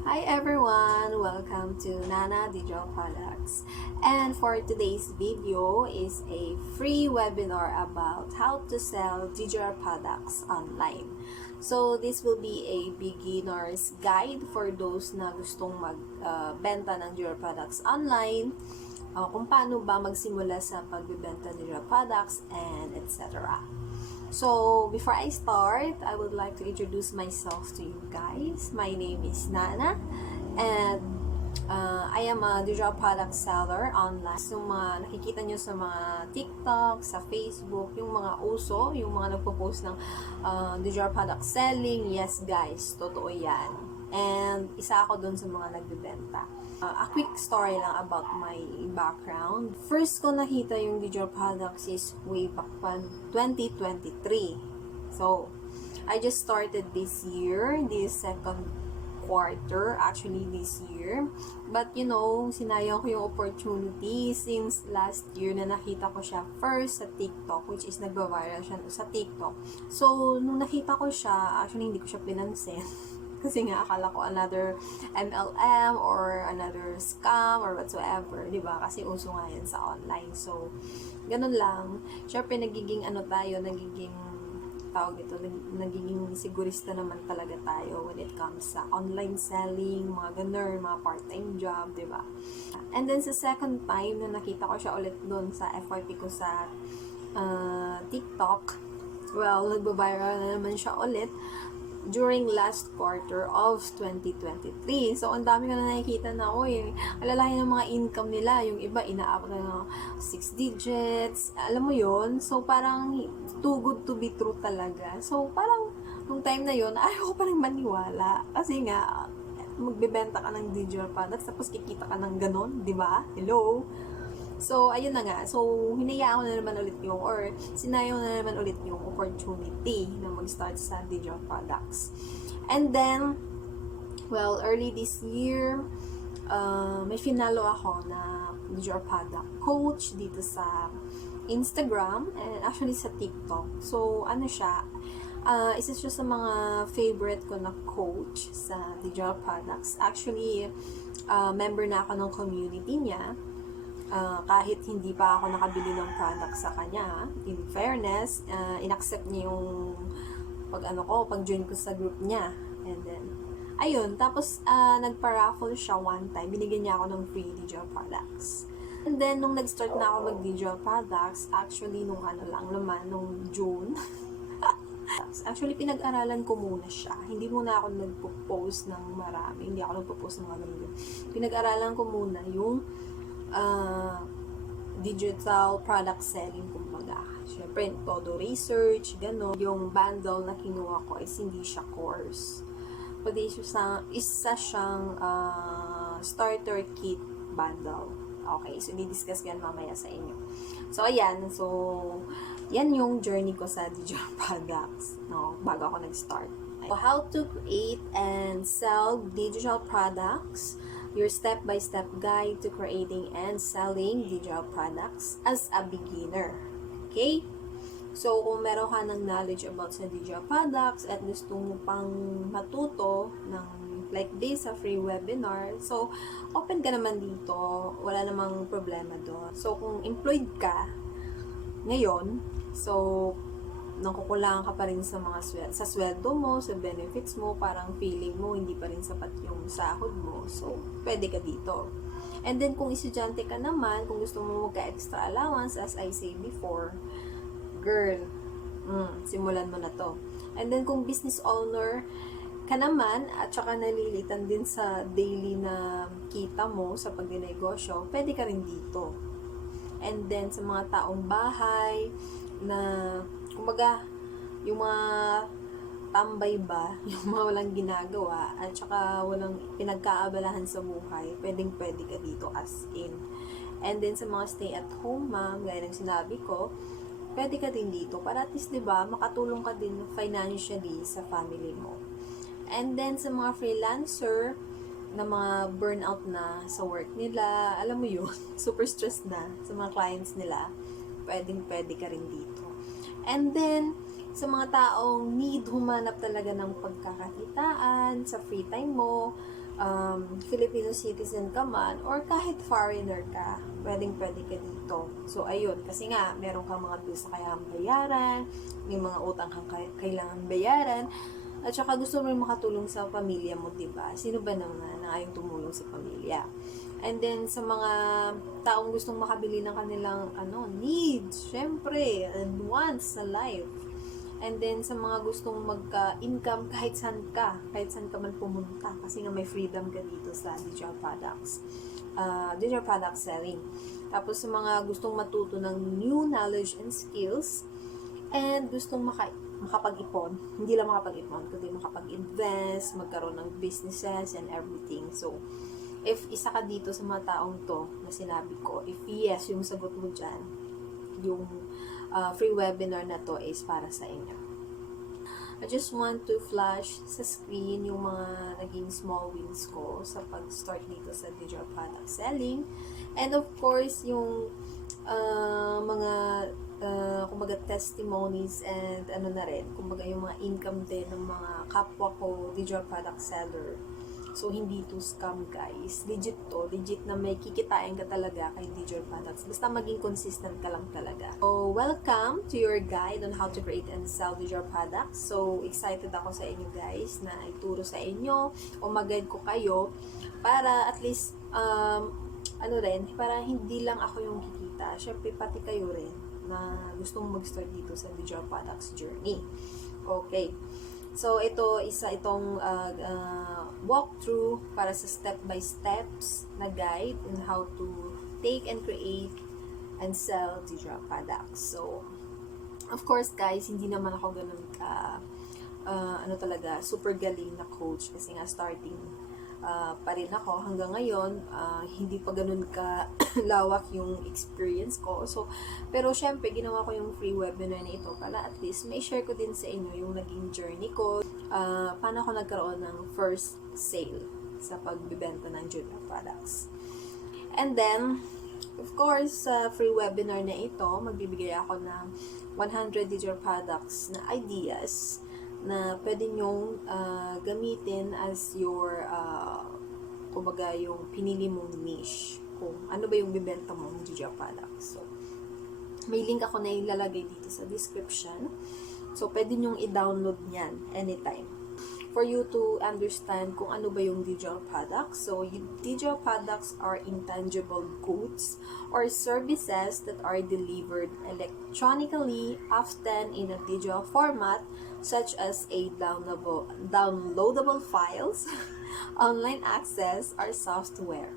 Hi everyone! Welcome to Nana Digital Products. And for today's video is a free webinar about how to sell digital products online. So this will be a beginner's guide for those na gustong magbenta ng digital products online, kung paano ba magsimula sa pagbebenta ng digital products, and etc. So, before I start, I would like to introduce myself to you guys. My name is Nana, and I am a digital product seller online. So, nakikita nyo sa mga TikTok, sa Facebook, yung mga uso, yung mga nagpo-post ng digital product selling. Yes, guys, totoo yan. And isa ako dun sa mga nagbebenta. A quick story lang about my background. First ko nakita yung digital products is way back pa 2023. So, I just started this year, this second quarter, actually this year. But you know, sinayang ko yung opportunity since last year na nakita ko siya first sa TikTok, which is nagba-viral siya sa TikTok. So, nung nakita ko siya, actually hindi ko siya pinansin. Kasi nga, akala ko another MLM or another scam or whatsoever, di ba? Kasi uso nga yan sa online. So, ganun lang. Siyempre, nagiging nagiging sigurista naman talaga tayo when it comes sa online selling, mga ganun, mga part-time job, di ba? And then, sa second time na nakita ko siya ulit doon sa FYP ko sa TikTok, well, nagbabiral na naman siya ulit during last quarter of 2023. So, ang dami ko na nakikita na, alalahin ng mga income nila. Yung iba, inaabot na 6 digits. Alam mo yon. So, parang too good to be true talaga. So, parang, nung time na yon, ayaw ko parang maniwala. Kasi nga, magbebenta ka ng digital products, tapos kikita ka ng ganon, di ba? Hello? So, ayun na nga. So, hinayaan ko na naman ulit sinayang na naman ulit yung opportunity na mag-start sa digital products. And then, well, early this year, may finalo ako na digital product coach dito sa Instagram and actually sa TikTok. So, ano siya, isa siya sa mga favorite ko na coach sa digital products. Actually, member na ako ng community niya. Kahit hindi pa ako nakabili ng product sa kanya, in fairness, inaccept niya yung pag-join ko sa group niya. And then, ayun, tapos nagpa-raffle siya one time, binigyan niya ako ng free digital products. And then, nung nag-start na ako mag-digital products, actually, nung nung June, actually, pinag-aralan ko muna siya. Hindi muna ako nagpo-post ng marami, hindi ako nagpo-post ng mga ganun. Pinag-aralan ko muna yung digital product selling, kumbaga. Siyempre, todo research, gano'n. Yung bundle na kinuha ko is hindi siya course. Pwede isa siyang starter kit bundle. Okay, so i-discuss yan mamaya sa inyo. So, ayan. So, yan yung journey ko sa digital products, no, bago ako nag-start. So, how to create and sell digital products, your step-by-step guide to creating and selling digital products as a beginner. Okay? So, kung meron ka ng knowledge about sa digital products at gusto mo pang matuto ng like this, sa free webinar, so, open ka naman dito. Wala namang problema doon. So, kung employed ka ngayon, so, nakukulangan ka pa rin sa sa sweldo mo, sa benefits mo, parang feeling mo hindi pa rin sapat yung sahod mo. So, pwede ka dito. And then, kung estudyante ka naman, kung gusto mo magka-extra allowance, as I say before, girl, simulan mo na to. And then, kung business owner ka naman, at saka nalilitan din sa daily na kita mo sa pagdinegosyo, pwede ka rin dito. And then, sa mga taong bahay, na kumbaga, yung mga tambay ba, yung mga walang ginagawa, at saka walang pinagkaabalahan sa buhay, pwede ka dito as in. And then sa mga stay-at-home mom, gaya ng sinabi ko, pwede ka din dito para at least, diba, makatulong ka din financially sa family mo. And then sa mga freelancer, na mga burnout na sa work nila, alam mo yun, super stressed na sa mga clients nila, pwede ka rin dito. And then, sa mga taong need humanap talaga ng pagkakakitaan sa free time mo, Filipino citizen ka man or kahit foreigner ka, pwede ka dito. So, ayun, kasi nga, meron kang mga bills na kailangan bayaran, may mga utang kang kailangan bayaran, at saka gusto mo rin makatulong sa pamilya mo, diba? Sino ba naman na ayong tumulong sa pamilya? And then, sa mga taong gustong makabili ng kanilang needs, syempre, and wants sa life. And then, sa mga gustong magka-income kahit saan ka man pumunta. Kasi nga may freedom ka dito sa digital products. Digital product selling. Tapos, sa mga gustong matuto ng new knowledge and skills, and gustong makapag-ipon, hindi lang makapag-ipon, kundi makapag-invest, magkaroon ng businesses and everything. So, if isa ka dito sa mga taong to na sinabi ko, if yes, yung sagot mo dyan, yung free webinar na to is para sa inyo. I just want to flash sa screen yung mga naging small wins ko sa pag-start dito sa digital product selling. And of course, yung mga kumbaga testimonies and na rin, kumbaga yung mga income din ng mga kapwa ko digital product seller. So, hindi to scam, guys. Legit na may kikitain ka talaga kay digital products. Basta maging consistent ka lang talaga. So, welcome to your guide on how to create and sell digital products. So, excited ako sa inyo, guys, na ituro sa inyo o mag-guide ko kayo para at least, para hindi lang ako yung kikita. Syempre, pati kayo rin na gustong mag-start dito sa digital products journey. Okay. So, itong walkthrough para sa step-by-steps na guide on how to take and create and sell digital products. So, of course, guys, hindi naman ako ganun super galing na coach kasi nga starting pa rin ako hanggang ngayon, hindi pa ganun ka lawak yung experience ko. So, pero syempre, ginawa ko yung free webinar na ito para at least may share ko din sa inyo yung naging journey ko, paano ako nagkaroon ng first sale sa pagbibenta ng digital products. And then, of course, sa free webinar na ito, magbibigay ako ng 100 digital products na ideas na pwede nyong gamitin as your, kumbaga yung pinili mong niche. Kung ano ba yung bibenta mo ng digital products. So, may link ako na ilalagay dito sa description. So, pwede nyong i-download nyan anytime for you to understand kung ano ba yung digital products. So, digital products are intangible goods or services that are delivered electronically, often in a digital format, such as a downloadable files, online access, or software.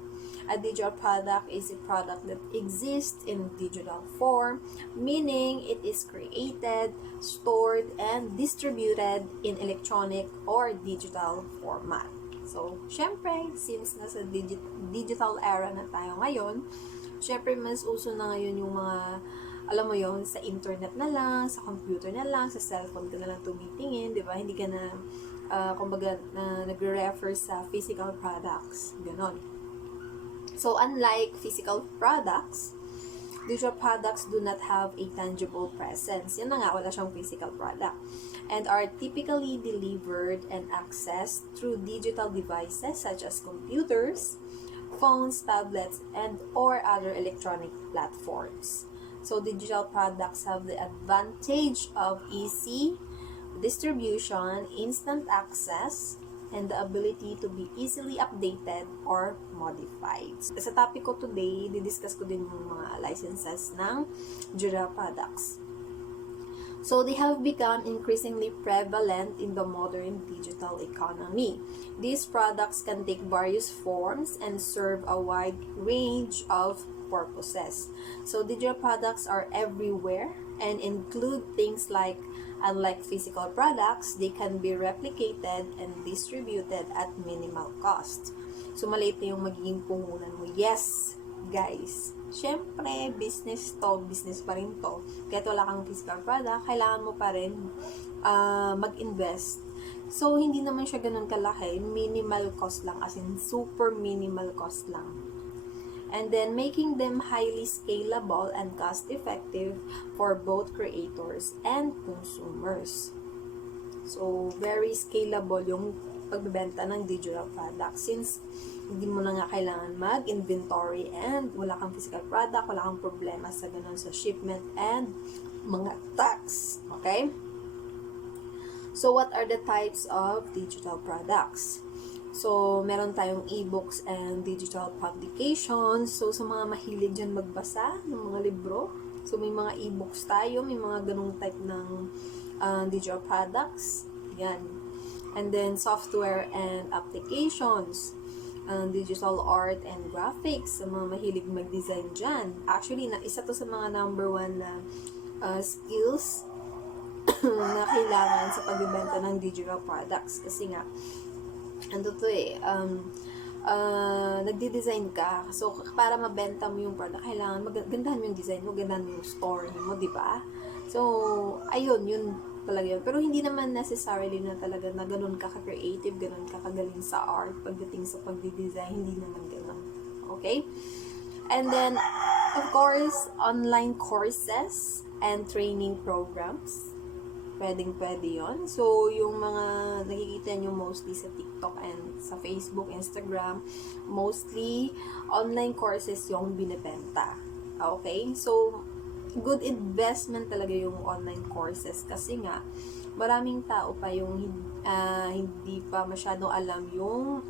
A digital product is a product that exists in digital form, meaning it is created, stored, and distributed in electronic or digital format. So, syempre, since nasa digital era na tayo ngayon, syempre, mas uso na ngayon yung mga, alam mo yon, sa internet na lang, sa computer na lang, sa cellphone ka na lang tumitingin, di ba? Hindi ka na, nagre-refer sa physical products. Ganon. So, unlike physical products, digital products do not have a tangible presence. Yan na nga, wala siyang physical product. And are typically delivered and accessed through digital devices such as computers, phones, tablets, and or other electronic platforms. So, digital products have the advantage of easy distribution, instant access, and the ability to be easily updated or modified. Sa topic ko today, didiscuss ko din yung mga licenses ng digital products. So, they have become increasingly prevalent in the modern digital economy. These products can take various forms and serve a wide range of purposes. So, digital products are everywhere and include things like, unlike physical products, they can be replicated and distributed at minimal cost. So, maliit na yung magiging puhunan mo. Yes, guys. Siyempre, business pa rin to. Kahit wala kang physical product, kailangan mo pa rin mag-invest. So, hindi naman siya ganun kalaki. Minimal cost lang, as in super minimal cost lang. And then, making them highly scalable and cost-effective for both creators and consumers. So, very scalable yung pagbebenta ng digital products. Since hindi mo na nga kailangan mag-inventory and wala kang physical product, wala kang problema sa ganun sa shipment and mga tax. Okay? So, what are the types of digital products? So, meron tayong e-books and digital publications. So, sa mga mahilig dyan magbasa ng mga libro, so may mga e-books tayo, may mga ganung type ng digital products. Yan. And then, software and applications. Digital art and graphics, sa mga mahilig mag-design dyan. Actually, isa to sa mga number one na skills na kailangan sa pagbibenta ng digital products. Kasi nga, ano to nagdi-design ka. So, para mabenta mo yung product, kailangan magandahan mo yung design mo, gandahan mo yung story mo, di ba? So, ayun, yun talaga yun. Pero hindi naman necessarily na talaga na ganun ka ka-creative, ganun ka kagaling sa art, pagdating sa pagdi-design, hindi naman ganun. Okay? And then, of course, online courses and training programs. Pwedeng-pwede yun. So, yung mga nakikita nyo mostly sa TikTok and sa Facebook, Instagram, mostly online courses yung binibenta. Okay? So, good investment talaga yung online courses kasi nga, maraming tao pa yung hindi pa masyadong alam yung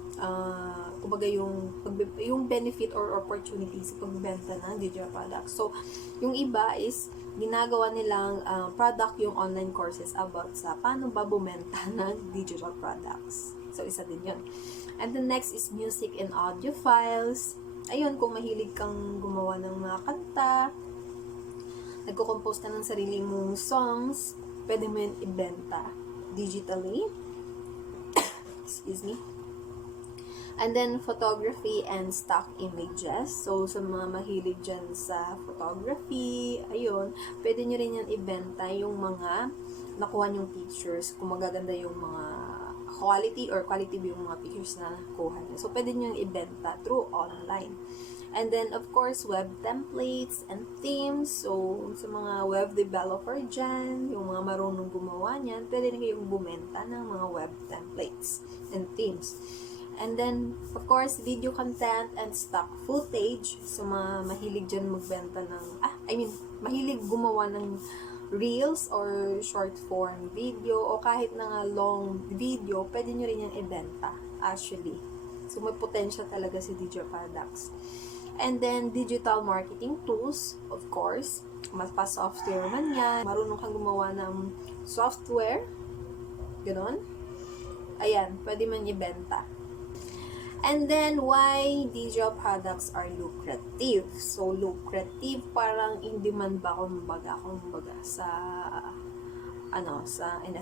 kumbaga yung benefit or opportunity sa pagbebenta ng digital products. So, yung iba is ginagawa nilang product yung online courses about sa paano ba bumenta ng digital products. So, isa din yun. And the next is music and audio files. Ayun, kung mahilig kang gumawa ng mga kanta, nagko-compose ka ng sarili mong songs, pwede mo yun ibenta digitally. Excuse me. And then, photography and stock images. So, sa mga mahilig dyan sa photography, ayun, pwede nyo rin yan ibenta yung mga nakuha nyong pictures, kung magaganda yung mga quality yung mga pictures na nakuha nyo. So, pwede nyo yung ibenta through online. And then, of course, web templates and themes. So, sa mga web developer dyan, yung mga marunong gumawa niyan, pwede na kayong bumenta ng mga web templates and themes. And then, of course, video content and stock footage. So, mga mahilig dyan magbenta ng, mahilig gumawa ng reels or short form video o kahit na nga long video, pwede nyo rin yung ibenta, actually. So, may potential talaga si digital products. And then, digital marketing tools, of course. Mas pa software man yan. Marunong kang gumawa ng software. Ganon. Ayan, pwede man ibenta. And then, why digital products are lucrative? So, lucrative, parang in demand ba kumbaga sa, in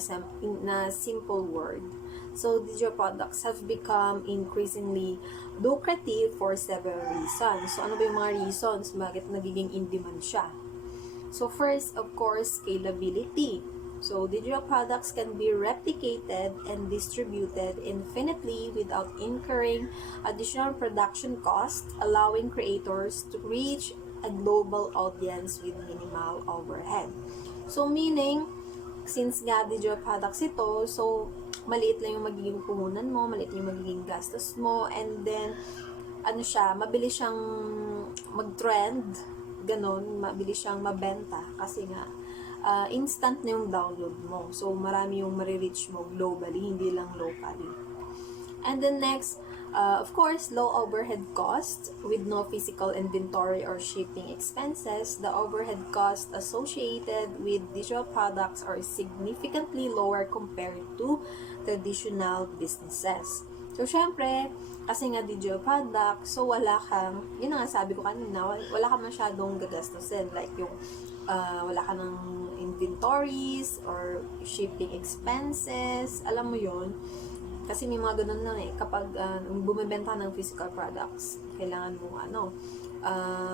a simple word. So, digital products have become increasingly lucrative for several reasons. So, ano ba yung mga reasons? Bakit nagiging in demand siya? So, first, of course, scalability. So, digital products can be replicated and distributed infinitely without incurring additional production costs, allowing creators to reach a global audience with minimal overhead. So, meaning, since nga digital products ito, so, maliit lang yung magiging puhunan mo, maliit yung magiging gastos mo, and then, mabilis siyang mag-trend, ganon, mabilis siyang mabenta, kasi nga, instant na yung download mo. So, marami yung marireach mo globally, hindi lang locally. And then next, of course, low overhead costs with no physical inventory or shipping expenses. The overhead costs associated with digital products are significantly lower compared to traditional businesses. So, syempre, kasi nga digital product, so wala kang, yun nga sabi ko kanina, wala kang masyadong gagastusin. Like yung, wala ka ng inventories or shipping expenses, alam mo yun. Kasi may mga ganun lang kapag bumibenta ng physical products, kailangan mo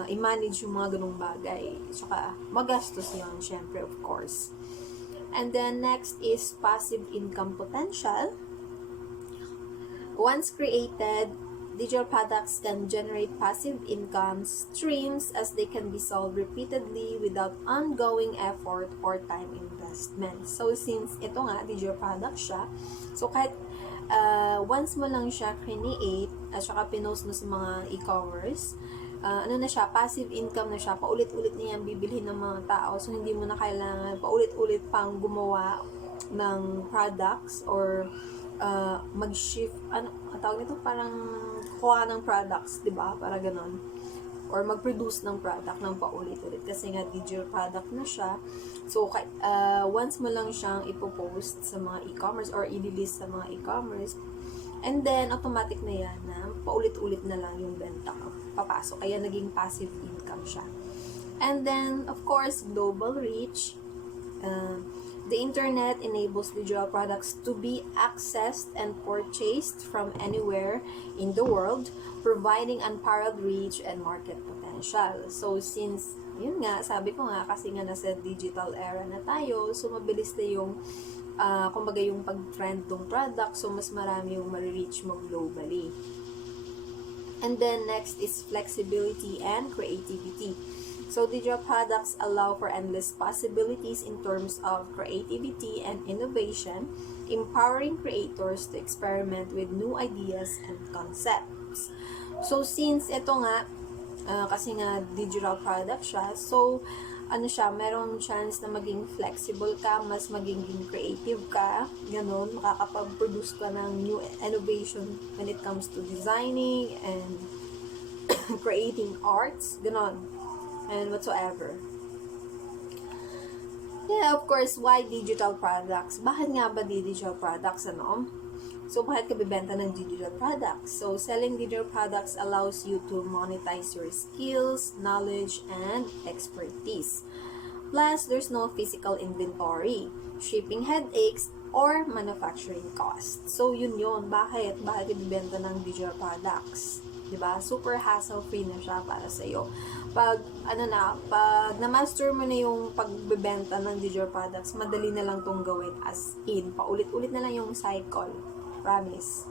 i-manage yung mga ganung bagay. Saka, magastos yun, syempre, of course. And then, next is passive income potential. Once created, digital products can generate passive income streams as they can be sold repeatedly without ongoing effort or time investment. So, since ito nga, digital product siya, so kahit once mo lang siya create at saka pinost mo sa mga e-commerce, ano na siya, passive income na siya, paulit-ulit na yan bibilhin ng mga tao, so hindi mo na kailangan paulit-ulit pang gumawa ng products or mag-shift, ano, tawag nito, parang kuha ng products, di ba? Para ganon. Or mag-produce ng product ng paulit-ulit kasi nga digital product na siya. So, once mo lang siyang ipopost sa mga e-commerce or i-release sa mga e-commerce, and then, automatic na yan na paulit-ulit na lang yung benta ko. Papasok. Kaya naging passive income siya. And then, of course, global reach. The internet enables digital products to be accessed and purchased from anywhere in the world, providing unparalleled reach and market potential. So, since, yun nga, sabi ko nga, kasi nga nasa digital era na tayo, so mabilis na yung, kumbaga yung pag-trend ng product, so mas marami yung ma-reach mo globally. And then, next is flexibility and creativity. So, digital products allow for endless possibilities in terms of creativity and innovation, empowering creators to experiment with new ideas and concepts. So, since ito nga, kasi nga digital product siya, so, ano siya, merong chance na maging flexible ka, mas maging creative ka, ganun, makakapag-produce ka ng new innovation when it comes to designing and creating arts, ganun, and whatsoever. Yeah, of course, why digital products? Bakit nga ba digital products, ano? So, bakit ka bibenta ng digital products? So, selling digital products allows you to monetize your skills, knowledge, and expertise. Plus, there's no physical inventory, shipping headaches, or manufacturing costs. So, yun. Bakit? Bakit ka bibenta ng digital products? Diba? Super hassle-free na siya para sa'yo. Pag na-master mo na yung pagbebenta ng digital products, madali na lang tong gawin as in. Paulit-ulit na lang yung cycle. Promise.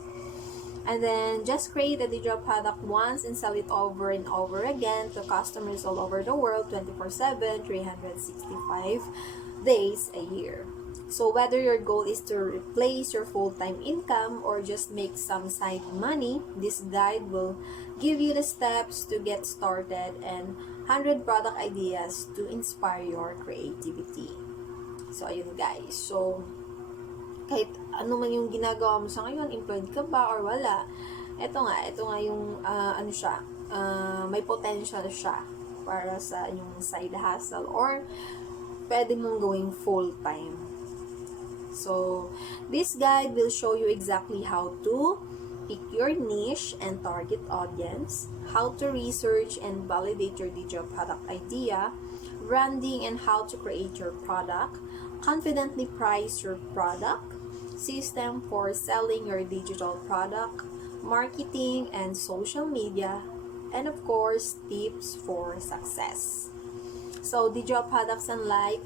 And then, just create a digital product once and sell it over and over again to customers all over the world, 24/7, 365 days a year. So, whether your goal is to replace your full-time income or just make some side money, this guide will give you the steps to get started and 100 product ideas to inspire your creativity. So, ayun guys. So, kahit ano man yung ginagawa mo sa ngayon, employed ka ba or wala, ito nga yung, may potential siya para sa yung side hustle or pwede mong gawing full-time. So, this guide will show you exactly how to pick your niche and target audience, how to research and validate your digital product idea, branding and how to create your product, confidently price your product, system for selling your digital product, marketing and social media, and of course, tips for success. So, digital products unlock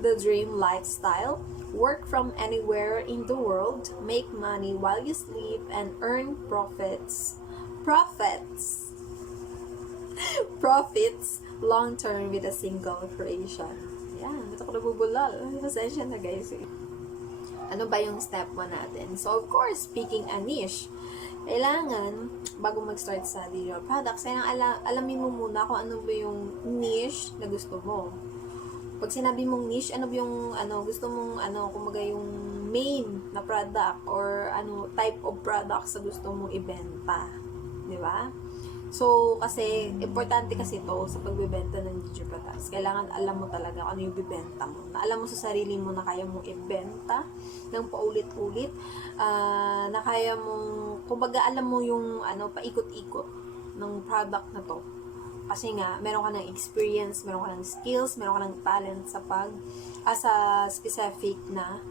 the dream lifestyle, work from anywhere in the world, make money while you sleep, and earn profits long-term with a single creation. Yan, ba't ako nabubulal? Pasensya na guys. Ano ba yung step 1 natin? So, of course, picking a niche. Kailangan, bago mag-start sa digital products, kailangan alamin mo muna kung ano ba yung niche na gusto mo. Pag sinabi mong niche, ano ba yung gusto mong kumaga yung main na product or type of products na gusto mong ibenta. Di ba? So, kasi, importante kasi ito sa pagbebenta ng digital products. Kailangan alam mo talaga kung ano yung bibenta mo. Na alam mo sa sarili mo na kaya mong ibenta ng paulit-ulit. Na kaya mong, kumbaga alam mo yung paikot-ikot ng product na to. Kasi nga, meron ka ng experience, meron ka ng skills, meron ka ng talent sa specific na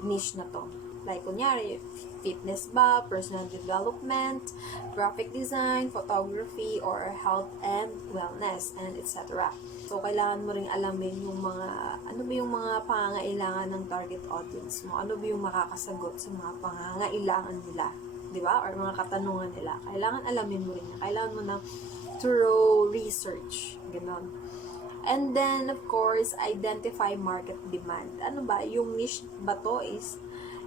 niche na to. Like, kunyari, fitness ba, personal development, graphic design, photography, or health and wellness, and etc. So, kailangan mo ring alamin yung ano ba yung mga pangangailangan ng target audience mo? Ano ba yung makakasagot sa mga pangangailangan nila? Di ba? Or mga katanungan nila. Kailangan alamin mo rin. Kailangan mo na thorough research. Ganon. And then, of course, identify market demand. Ano ba? Yung niche ba to is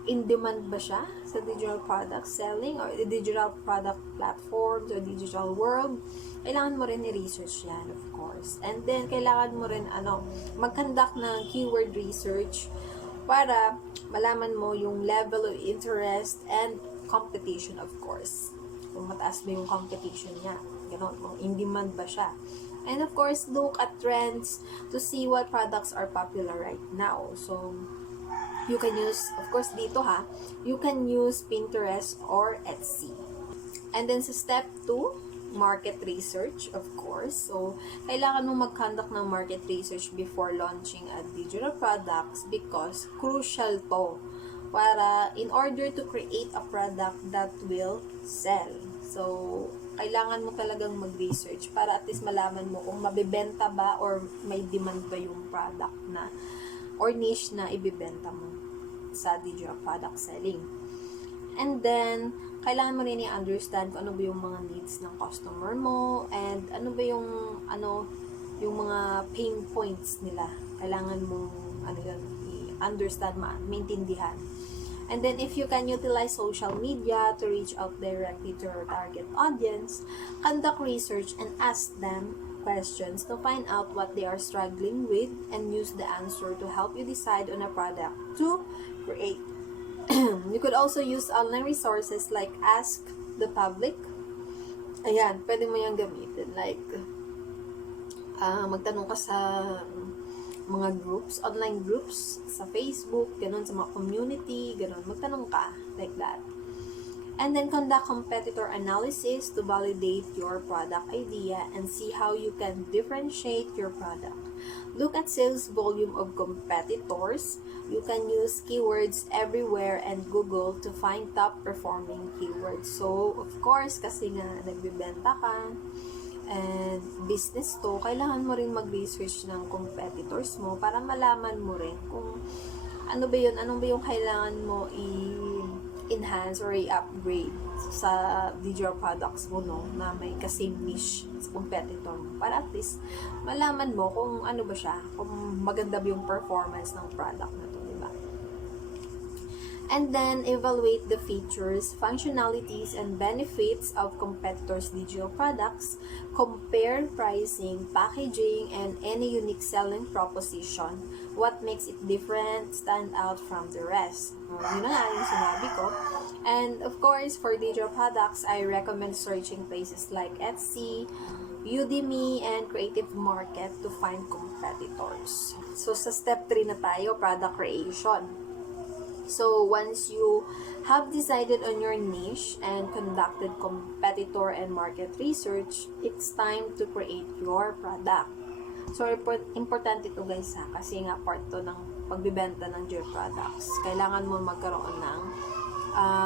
in demand ba siya sa digital product selling or digital product platforms or digital world? Kailangan mo rin i-research yan, of course. And then, kailangan mo rin, mag-conduct ng keyword research para malaman mo yung level of interest and competition, of course. Kung mataas ba yung competition niya. Ganon, kung in demand ba siya. And of course, look at trends to see what products are popular right now. So, you can use, of course, dito you can use Pinterest or Etsy. And then sa step 2, market research, of course. So, kailangan mo mag-conduct ng market research before launching a digital products because crucial to para in order to create a product that will sell. So, kailangan mo talagang mag-research para at least malaman mo kung mabibenta ba or may demand ba yung product na or niche na ibibenta mo sa digital product selling. And then, kailangan mo rin i-understand kung ano ba yung mga needs ng customer mo and ano ba yung yung mga pain points nila. Kailangan mo i-understand, maintindihan. And then, if you can utilize social media to reach out directly to your target audience, conduct research and ask them questions to find out what they are struggling with and use the answer to help you decide on a product to create. You could also use online resources like Ask the Public. Ayan, pwede mo yung gamitin. Like, magtanong ka sa mga groups, online groups, sa Facebook, ganun, sa mga community, ganun. Magtanong ka, like that. And then conduct competitor analysis to validate your product idea and see how you can differentiate your product. Look at sales volume of competitors. You can use keywords everywhere and Google to find top performing keywords. So, of course, kasi nga nagbibenta ka and business to, kailangan mo rin mag-research ng competitors mo para malaman mo rin kung ano ba yung kailangan mo enhance or i-upgrade sa digital products mo, no, na may kasing niche sa competitor mo. Para at least, malaman mo kung ano ba siya, kung maganda ba yung performance ng product na to, diba? And then, evaluate the features, functionalities, and benefits of competitors' digital products. Compare pricing, packaging, and any unique selling proposition. What makes it different, stand out from the rest. Yun na nga yung sinabi ko. And of course, for digital products, I recommend searching places like Etsy, Udemy, and Creative Market to find competitors. So, sa step 3 na tayo, product creation. So, once you have decided on your niche and conducted competitor and market research, it's time to create your product. So, importante ito guys kasi nga part to ng pagbibenta ng digital products. Kailangan mo magkaroon ng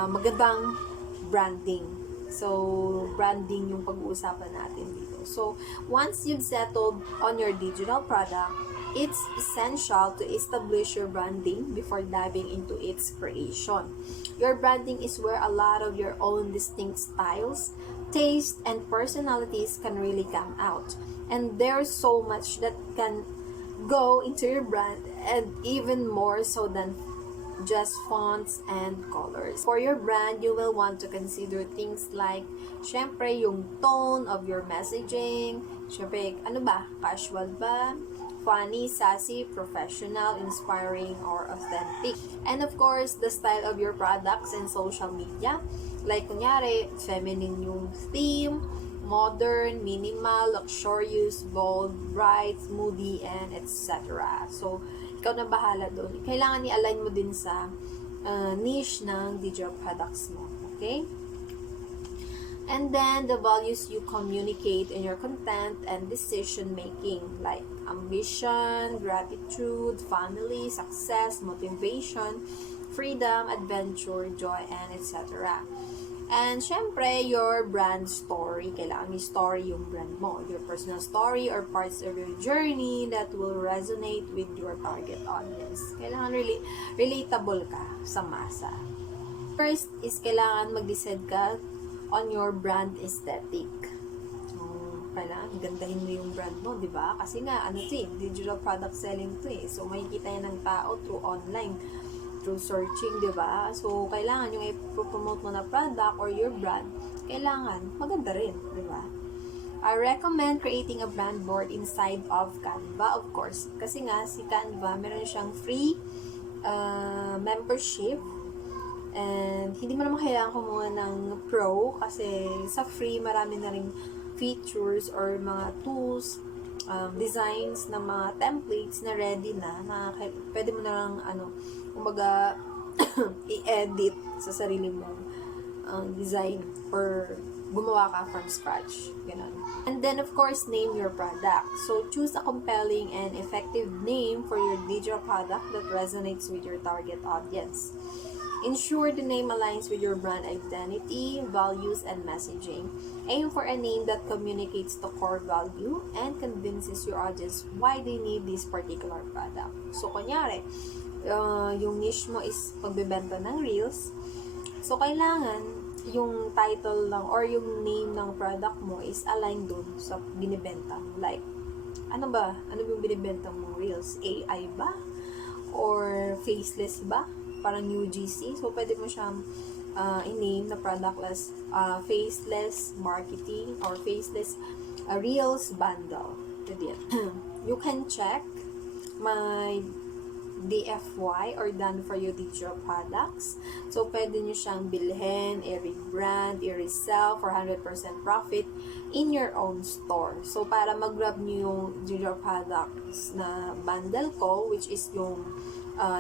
magandang branding. So, branding yung pag-uusapan natin dito. So, once you've settled on your digital product, it's essential to establish your branding before diving into its creation. Your branding is where a lot of your own distinct styles, taste, and personalities can really come out. And there's so much that can go into your brand, and even more so than just fonts and colors. For your brand, you will want to consider things like, syempre, yung tone of your messaging. Syempre, ano ba? Casual ba? Funny, sassy, professional, inspiring, or authentic. And of course, the style of your products and social media. Like, kunyari, feminine yung theme, modern, minimal, luxurious, bold, bright, moody, and etc. So, ikaw na bahala doon. Kailangan i-align mo din sa niche ng digital products mo. Okay? And then, the values you communicate in your content and decision making, like ambition, gratitude, family, success, motivation, freedom, adventure, joy, and etc. And syempre, your brand story. Kailangan may story yung brand mo. Your personal story or parts of your journey that will resonate with your target audience. Kailangan relatable ka sa masa. First is kailangan mag-decide ka on your brand aesthetic. So, kailangan gandahin mo yung brand mo, di ba? Kasi nga, ano to digital product selling to So, makikita yan ng tao through online, through searching, di ba? So, kailangan yung i-promote mo na product or your brand, kailangan maganda rin, di ba? I recommend creating a brand board inside of Canva, of course. Kasi nga, si Canva, meron siyang free membership. And hindi mo naman kailangan kumuha ng pro kasi sa free marami na ring features or mga tools, designs na mga templates na ready na pwede mo na lang kumbaga i-edit sa sarili mong design or gumawa ka from scratch. Ganun. And then, of course, name your product. So, choose a compelling and effective name for your digital product that resonates with your target audience. Ensure the name aligns with your brand identity, values, and messaging. Aim for a name that communicates the core value and convinces your audience why they need this particular product. So, kunyari, yung niche mo is pagbebenta ng reels. So, kailangan yung title lang or yung name ng product mo is aligned dun sa binibenta. Like, ano ba? Ano yung binibenta mo reels? AI ba? Or faceless ba? Parang UGC. So, pwede mo siyang i-name na productless faceless marketing or faceless reels bundle. Pwede yan. You can check my DFY or done for you digital products. So, pwede nyo siyang bilhin, i-rebrand, i-resell for 100% profit in your own store. So, para mag-grab nyo yung digital products na bundle ko, which is yung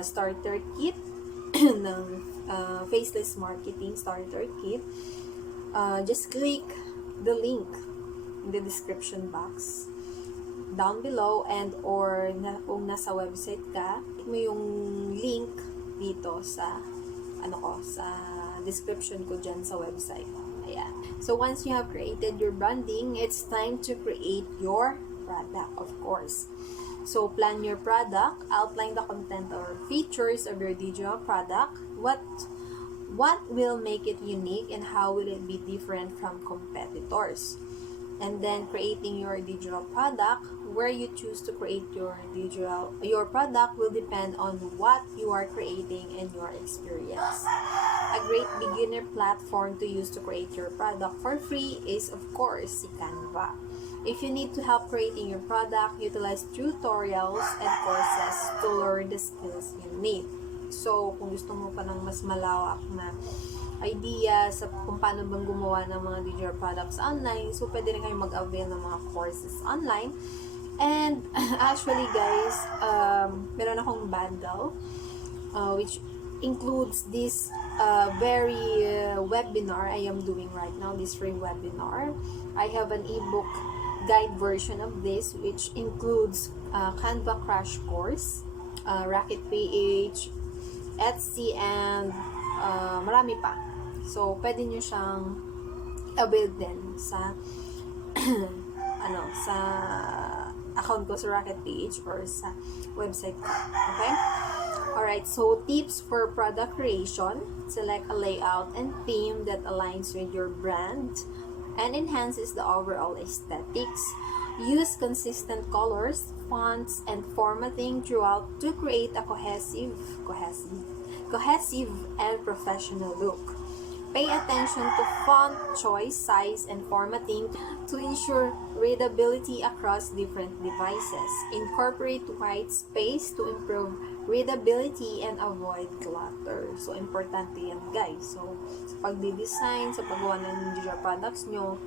starter kit ng faceless marketing starter kit, just click the link in the description box down below and or kung nasa website ka, click mo yung link dito sa sa description ko dyan sa website. Ayan. So once you have created your branding, it's time to create your product, of course. So, plan your product, outline the content or features of your digital product, what will make it unique, and how will it be different from competitors. And then, creating your digital product, where you choose to create your product will depend on what you are creating and your experience. A great beginner platform to use to create your product for free is, of course, si Canva. If you need to help creating your product, utilize tutorials and courses to learn the skills you need. So, kung gusto mo pa ng mas malawak na idea sa kung paano bang gumawa ng mga digital products online, so pwede rin kayo mag-avail ng mga courses online. And actually guys, meron akong bundle which includes this very webinar I am doing right now, this free webinar. I have an ebook guide version of this which includes Canva Crash Course, Rocket PH, Etsy, and marami pa. So, pwede nyo siyang avail din sa sa account ko sa Rocket PH or sa website ko. Okay? Alright, so tips for product creation. Select a layout and theme that aligns with your brand and enhances the overall aesthetics. Use consistent colors, fonts, and formatting throughout to create a cohesive and professional look. Pay attention to font choice, size, and formatting to ensure readability across different devices. Incorporate white space to improve readability and avoid clutter. So, importante yan, guys. So, sa pagdi-design, sa paggawa ng digital products nyo,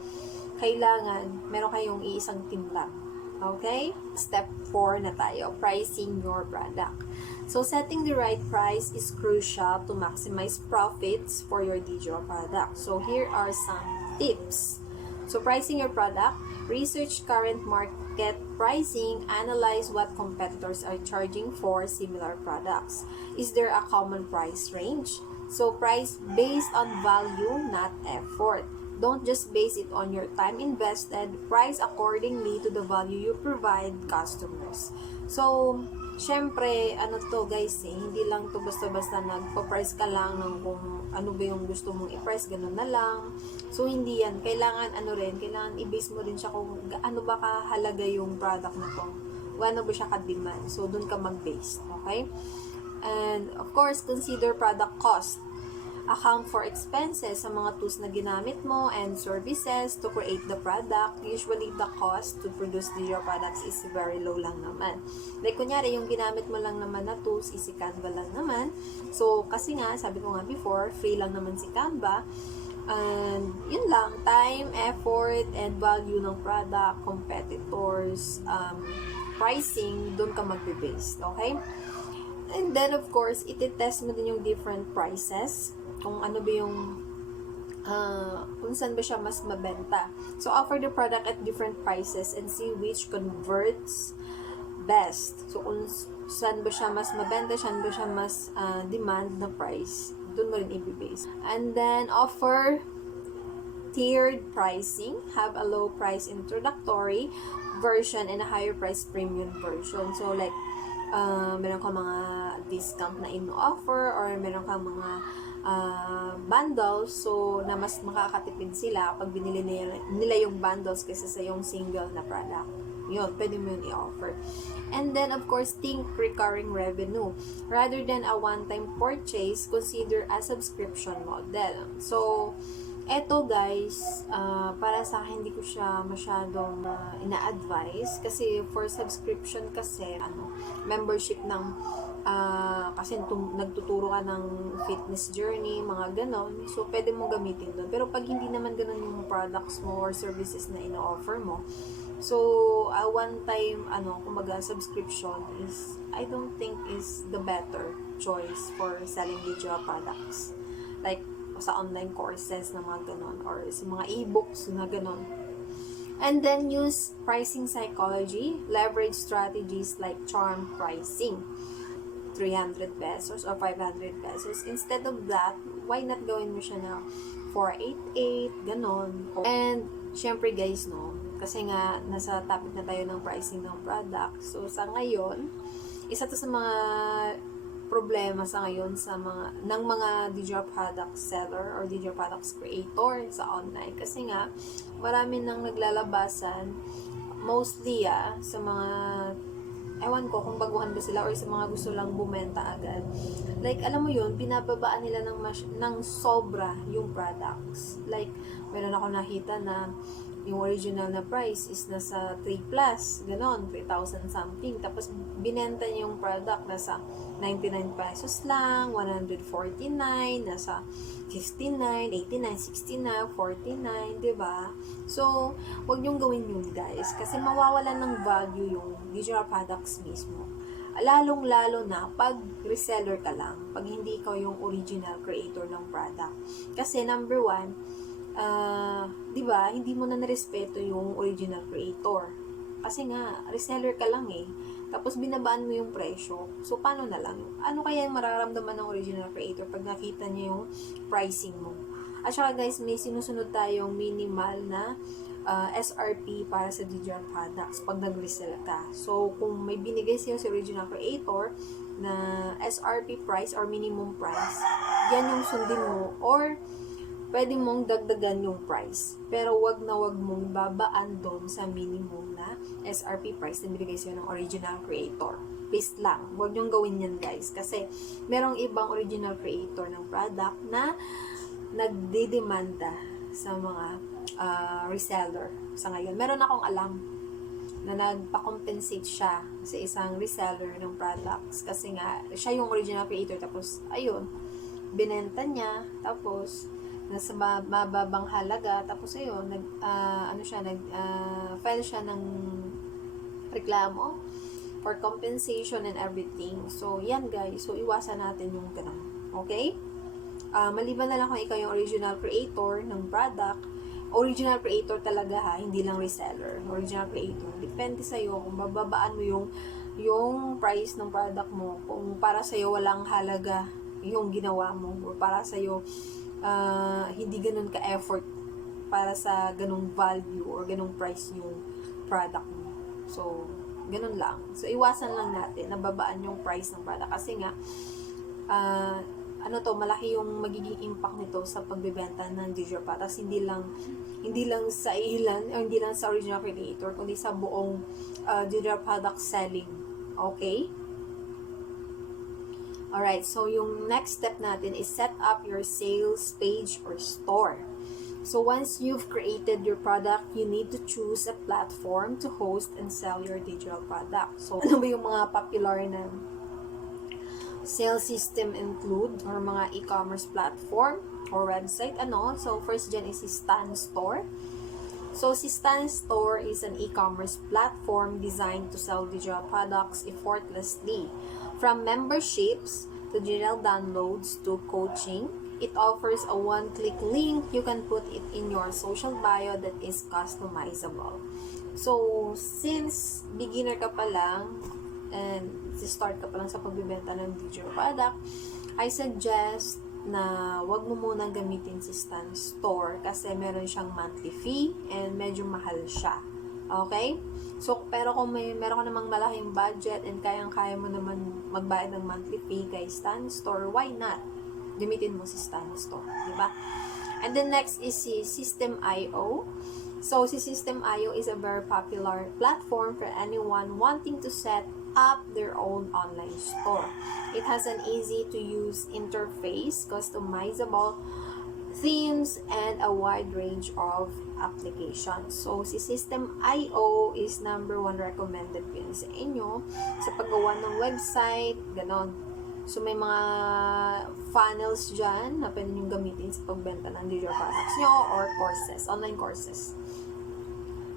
kailangan meron kayong iisang team lang. Okay? Step 4 na tayo. Pricing your product. So, setting the right price is crucial to maximize profits for your digital product. So, here are some tips. So, pricing your product. Research current market pricing. Analyze what competitors are charging for similar products. Is there a common price range? So, price based on value, not effort. Don't just base it on your time invested. Price accordingly to the value you provide customers. So, syempre, ano to guys hindi lang to basta-basta nagpa-price ka lang ng kung ano ba yung gusto mong i-price, ganun na lang. So, hindi yan. Kailangan, kailangan i-base mo rin siya kung ano ba kahalaga yung product na to. Gaano ba siya ka-demand. So, dun ka mag-base. Okay? And, of course, consider product cost. Account for expenses sa mga tools na ginamit mo and services to create the product. Usually, the cost to produce digital products is very low lang naman. Like, kunyari, yung ginamit mo lang naman na tools is si Canva lang naman. So, kasi nga, sabi ko nga before, free lang naman si Canva. And, yun lang, time, effort, and value ng product, competitors, pricing, doon ka magbe-based, okay? And then, of course, iti-test mo din yung different prices, kung ano ba yung, kung saan ba siya mas mabenta. So, offer the product at different prices and see which converts best. So, kung saan ba siya mas mabenta, saan ba siya mas demand na price, doon mo rin i-base. And then, offer tiered pricing, have a low price introductory version and a higher price premium version. So, like, meron kang mga discount na ino-offer or meron kang mga bundles, so na mas makakatipid sila pag binili nila yung bundles kaysa sa yung single na product. Yun, pwede mo yun i-offer. And then, of course, think recurring revenue. Rather than a one-time purchase, consider a subscription model. So, eto guys, para sa akin, hindi ko siya masyadong ina-advise kasi for subscription kasi, membership ng kasi nagtuturo ka ng fitness journey, mga ganon. So, pwede mo gamitin doon. Pero pag hindi naman ganon yung products mo or services na ino-offer mo, so, a one-time, kumbaga, subscription is, I don't think is the better choice for selling digital products. Like, sa online courses na mga ganon, or sa mga e-books na ganon. And then, use pricing psychology, leverage strategies like charm pricing. 300 pesos or 500 pesos. Instead of that, why not gawin mo siya na 488, ganon. And, syempre guys, no, kasi nga, nasa topic na tayo ng pricing ng product. So, sa ngayon, isa to sa mga problema sa ngayon sa ng mga digital product seller or digital products creator sa online. Kasi nga, marami nang naglalabasan, mostly sa mga ewan ko kung baguhan ba sila or sa mga gusto lang bumenta agad. Like, alam mo yun, pinababaan nila ng sobra yung products. Like, meron ako nakita na yung original na price is nasa 3 plus, ganon, 3,000 something. Tapos, binenta niya yung product nasa 99 pesos lang, 149, nasa 59, 89, 69, 49, diba? So, wag niyong gawin yun, guys. Kasi mawawalan ng value yung digital products mismo. Lalong-lalo na pag reseller ka lang, pag hindi ikaw yung original creator ng product. Kasi, number one, diba, hindi mo na narespeto yung original creator. Kasi nga, reseller ka lang Tapos, binabaan mo yung presyo. So, paano na lang? Ano kaya yung mararamdaman ng original creator pag nakita niya yung pricing mo? At saka, guys, may sinusunod tayong minimal na SRP para sa digital products pag nag-resell ka. So, kung may binigay sa'yo si original creator na SRP price or minimum price, yan yung sundin mo. Or, pwede mong dagdagan yung price. Pero wag na wag mong babaan doon sa minimum na SRP price na binigay sa'yo ng original creator. Please lang, wag niyong gawin yan guys. Kasi merong ibang original creator ng product na nagdidemanda sa mga reseller sa ngayon. Meron akong alam na nagpa-compensate siya sa isang reseller ng products kasi nga siya yung original creator tapos ayun, binenta niya tapos nasa mababang halaga tapos ayun file siya ng reklamo for compensation and everything. So yan guys, so iwasan natin yung ganun. Okay? Maliban na lang kung ikaw yung original creator ng product, original creator talaga hindi lang reseller. Original creator. Depende sa'yo kung bababaan mo yung price ng product mo. Kung para sa'yo walang halaga yung ginawa mo or para sa'yo hindi ganun ka-effort para sa ganung value or ganung price yung product mo. So, ganun lang. So, iwasan lang natin na babaan yung price ng product kasi nga malaki yung magiging impact nito sa pagbebenta ng digital products, hindi lang sa ilan o hindi lang sa original creator, kundi sa buong digital product selling. Okay? Alright, so yung next step natin is set up your sales page or store. So once you've created your product, you need to choose a platform to host and sell your digital product. So ano ba yung mga popular na sales system include or mga e-commerce platform or website? So first dyan is si Stan Store. So si Stan Store is an e-commerce platform designed to sell digital products effortlessly. From memberships to digital downloads to coaching, it offers a one-click link. You can put it in your social bio that is customizable. So, since beginner ka pa lang, and start ka pa lang sa pagbibenta ng digital product, I suggest na wag mo munang gamitin si Stan Store kasi meron siyang monthly fee and medyo mahal siya. Okay? So, pero kung meron ka namang malaking budget and kayang-kaya mo naman magbayad ng monthly fee kay Stan Store, why not? Gamitin mo si Stan Store, di ba? And then next is si System.io. So, si System.io is a very popular platform for anyone wanting to set up their own online store. It has an easy-to-use interface, customizable themes, and a wide range of applications. So, si System.io is number 1 recommended ko yun sa inyo sa paggawa ng website, ganon. So, may mga funnels dyan na pwede nyo gamitin sa pagbenta ng digital products nyo or courses, online courses.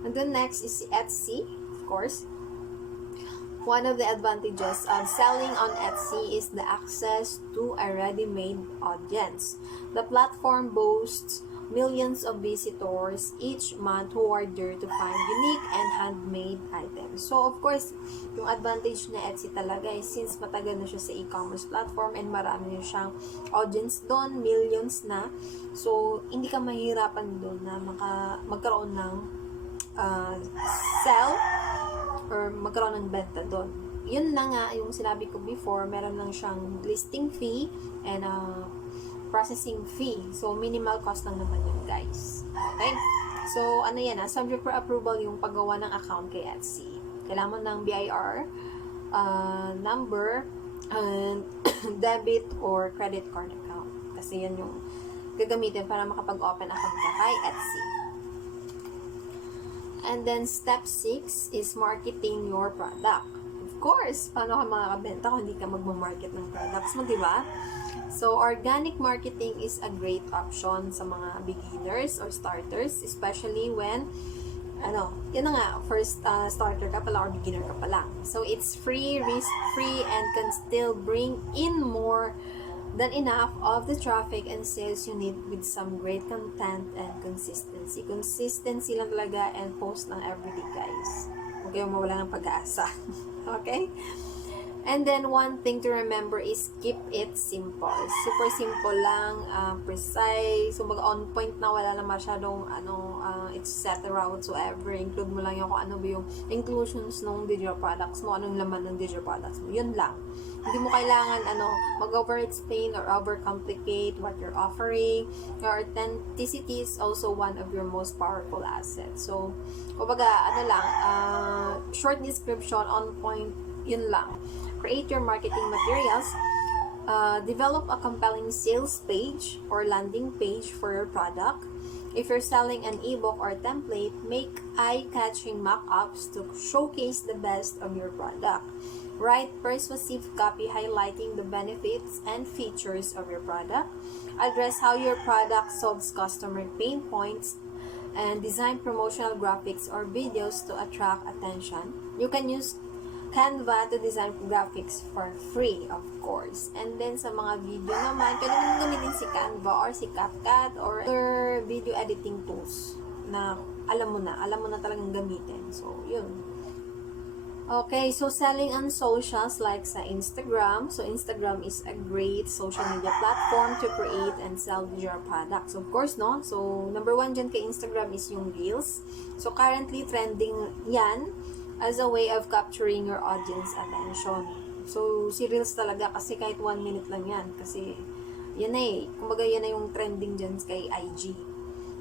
And then next is si Etsy, of course. One of the advantages of selling on Etsy is the access to a ready-made audience. The platform boasts millions of visitors each month who are there to find unique and handmade items. So, of course, yung advantage na Etsy talaga is since matagal na siya sa e-commerce platform and marami na siyang audience doon, millions na. So, hindi ka mahirapan doon na magkaroon ng sell or magkaroon ng benta doon. Yun na nga, yung sinabi ko before, meron lang siyang listing fee and processing fee. So, minimal cost lang naman yun, guys. Okay? So, ano yan, subject for approval yung paggawa ng account kay Etsy. Kailangan mo ng BIR number and debit or credit card account. Kasi yan yung gagamitin para makapag-open account ka kay Etsy. And then, step 6 is marketing your product. Of course, paano ka makakabenta kung hindi ka magmamarket ng products mo, di ba? So, organic marketing is a great option sa mga beginners or starters, especially when, yun na nga, first starter ka pala or beginner ka pa lang. So, it's free, risk-free, and can still bring in more than enough of the traffic and sales you need with some great content and consistency. Consistency lang talaga and post lang everyday, guys. Huwag kayong mawala ng pag-aasa. Okay? And then, one thing to remember is keep it simple. Super simple lang, precise, so on point na, wala na masyadong, etc. whatsoever. Include mo lang yung kung ano ba yung inclusions ng digital products mo, anong laman ng digital products mo. Yun lang. Hindi mo kailangan, mag-over-explain or over-complicate what you're offering. Your authenticity is also one of your most powerful assets. So, kumbaga, short description, on point, yun lang. Create your marketing materials, develop a compelling sales page or landing page for your product. If you're selling an ebook or template, make eye-catching mock-ups to showcase the best of your product. Write persuasive copy highlighting the benefits and features of your product. Address how your product solves customer pain points, and design promotional graphics or videos to attract attention. You can use Canva to design graphics for free, of course. And then, sa mga video naman, pwede mo gamitin si Canva or si CapCut or other video editing tools na alam mo na talagang gamitin. So, yun. Okay, so selling on socials like sa Instagram. So, Instagram is a great social media platform to create and sell your products. Of course, no? So, number 1 dyan kay Instagram is yung Reels. So, currently, trending yan as a way of capturing your audience attention. So, si Reels talaga kasi kahit 1 minute lang yan. Kasi, Yan na eh. Kumbaga yan na yung trending dyan kay IG.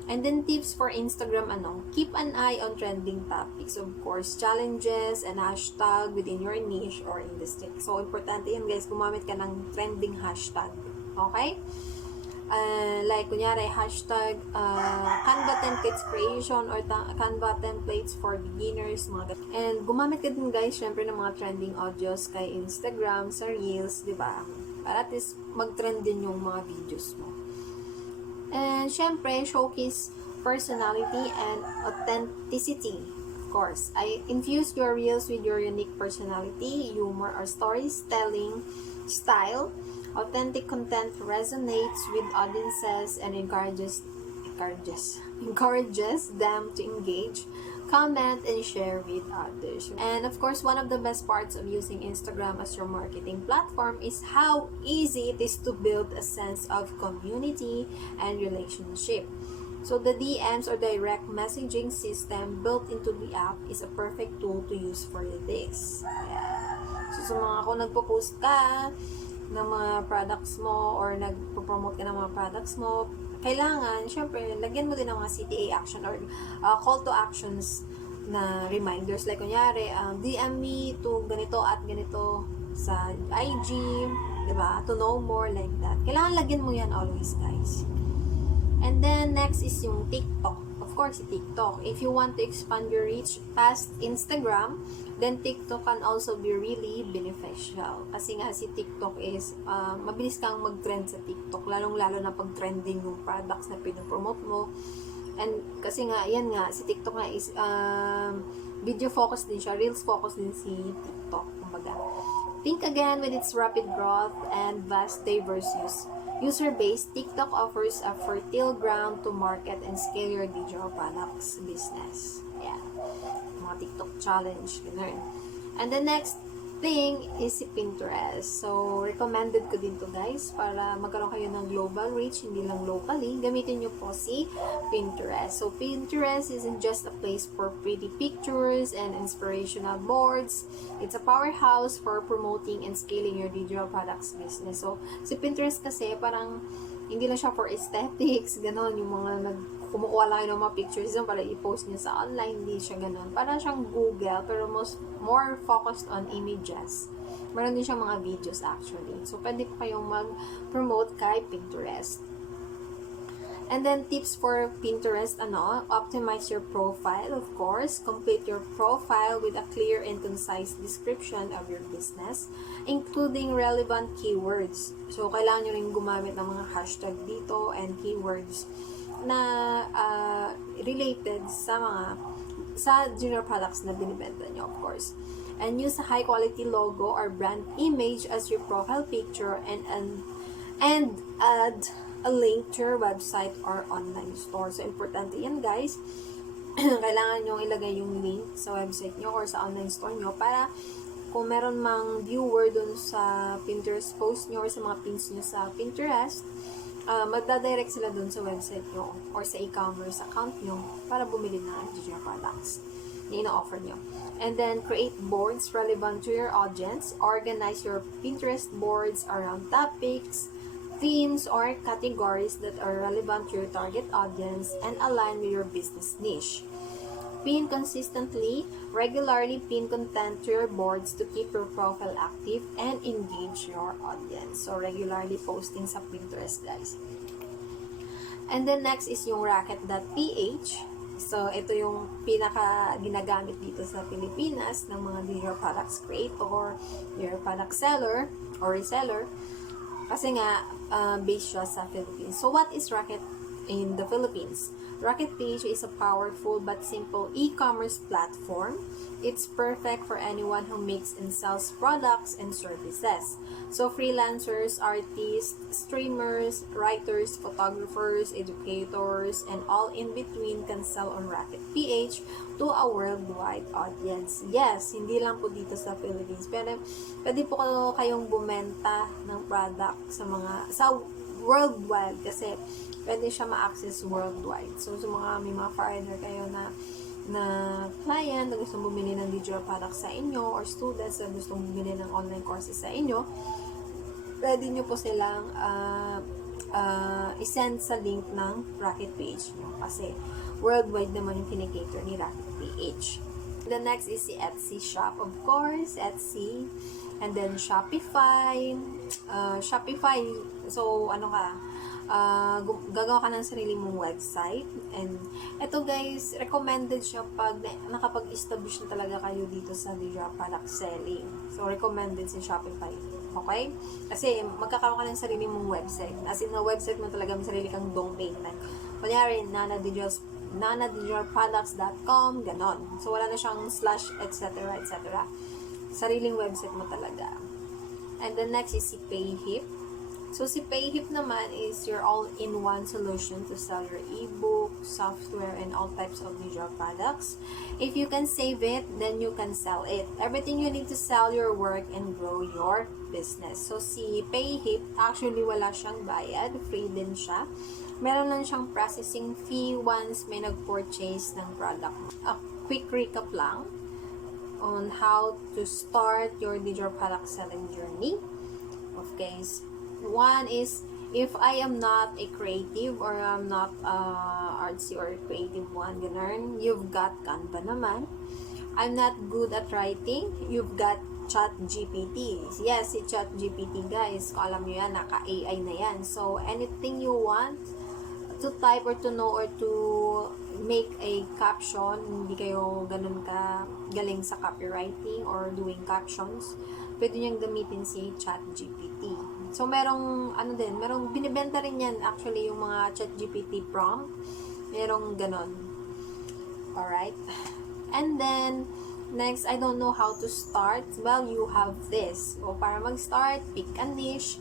And then tips for Instagram, keep an eye on trending topics. Of course, challenges and hashtag within your niche or industry. So, importante yan guys, gumamit ka ng trending hashtag. Okay? Like, kunyari, hashtag Canva templates creation or Canva templates for beginners, mga ganun. And gumamit ka din guys, syempre ng mga trending audios kay Instagram, sa Reels, di ba? Para at least mag-trend din yung mga videos mo. And syempre, showcase personality and authenticity. Of course, I infuse your reels with your unique personality, humor, or storytelling style. Authentic content resonates with audiences and encourages them to engage, comment, and share with others. And of course, one of the best parts of using Instagram as your marketing platform is how easy it is to build a sense of community and relationship. So the DMs or direct messaging system built into the app is a perfect tool to use for this. Yeah. So sa mga kung nagpo-post ka ng mga products mo or nagpo-promote ka ng mga products mo, kailangan, syempre, lagyan mo din ng mga CTA action or call to actions na reminders. Like, kunyari, DM me to ganito at ganito sa IG, diba? To know more, like that. Kailangan lagyan mo yan always, guys. And then, next is yung TikTok. Of course, TikTok. If you want to expand your reach past Instagram, then TikTok can also be really beneficial. Kasi nga si TikTok is, mabilis kang mag-trend sa TikTok, lalong-lalo na pag-trending yung products na pinopromote mo. And kasi nga, yan nga, si TikTok nga is, video focus din siya, reels focus din si TikTok, kumbaga. Think again with its rapid growth and vast diverse user base, TikTok offers a fertile ground to market and scale your digital products business. Yeah. Mga TikTok challenge, ganun. And the next thing is si Pinterest. So, recommended ko din to guys para magkaroon kayo ng global reach, hindi lang locally. Gamitin nyo po si Pinterest. So, Pinterest isn't just a place for pretty pictures and inspirational boards. It's a powerhouse for promoting and scaling your digital products business. So, si Pinterest kasi parang hindi lang siya for aesthetics, gano'n, yung mga kumukuha lang ng mga pictures yung para i-post niya sa online, hindi siya ganun. Parang siyang Google, pero more focused on images. Meron din siyang mga videos actually. So, pwede pa kayong mag-promote kay Pinterest. And then, tips for Pinterest, optimize your profile, of course. Complete your profile with a clear and concise description of your business, including relevant keywords. So, kailangan nyo rin gumamit ng mga hashtag dito and keywords na related sa general products na binibenta nyo, of course. And use a high quality logo or brand image as your profile picture and add a link to your website or online store. So, importante yan, guys. Kailangan nyo ilagay yung link sa website nyo or sa online store nyo para kung meron mang viewer dun sa Pinterest post nyo or sa mga pins nyo sa Pinterest, magdadirect sila dun sa website nyo or sa e-commerce account nyo para bumili ng digital products na ina-offer nyo. And then, create boards relevant to your audience. Organize your Pinterest boards around topics, themes, or categories that are relevant to your target audience and align with your business niche. Pin consistently, regularly pin content to your boards to keep your profile active and engage your audience. So, regularly posting sa Pinterest, guys. And then, next is yung Rocket.ph. So, ito yung pinaka ginagamit dito sa Pilipinas ng mga digital products creator, your product seller, or reseller. Kasi nga, based siya sa Philippines. So, what is Rocket in the Philippines? Rocket.ph is a powerful but simple e-commerce platform. It's perfect for anyone who makes and sells products and services. So, freelancers, artists, streamers, writers, photographers, educators, and all in between can sell on Rocket.ph to a worldwide audience. Yes, hindi lang po dito sa Philippines. Pero, pwede po kayong bumenta ng product sa worldwide kasi pwede siya ma-access worldwide. So, sa may mga foreigner kayo na client na gustong bumili ng digital products sa inyo or students na gustong bumili ng online courses sa inyo, pwede nyo po silang isend sa link ng Rocket Page nyo. Kasi worldwide naman yung kinikater ni Rocket Page. The next is si Etsy shop, of course, Etsy. And then Shopify. Shopify, so ano ka, gagawa ka ng sarili mong website. And ito guys, recommended siya pag nakapag-establish na talaga kayo dito sa digital product selling. So recommended si Shopify. Okay? Kasi magkakaroon ka ng sarili mong website. As in, na website mo talaga, may sarili kang domain. Like, kunyari, nanadigitalproducts.com, ganon. So, wala na siyang slash, etc., etc. Sariling website mo talaga. And the next is si Payhip. So, si Payhip naman is your all-in-one solution to sell your ebook, software, and all types of digital products. If you can save it, then you can sell it. Everything you need to sell your work and grow your business. So, si Payhip, actually wala siyang bayad. Free din siya. Meron lang siyang processing fee once may nag-purchase ng product. A quick recap lang on how to start your digital product selling journey. Okay, one is, if I am not a creative or I'm not artsy or creative one, ganun, you've got Canva naman. I'm not good at writing, you've got ChatGPT. Yes, si ChatGPT guys, kung alam nyo yan, naka-AI na yan. So, anything you want to type or to know or to make a caption, hindi kayo ganun ka galing sa copywriting or doing captions, pwede niyang gamitin si ChatGPT. So, merong, merong binibenta rin yan actually yung mga ChatGPT prompt. Merong ganun. Alright? And then, next, I don't know how to start. Well, you have this. So, para mag-start, pick a niche,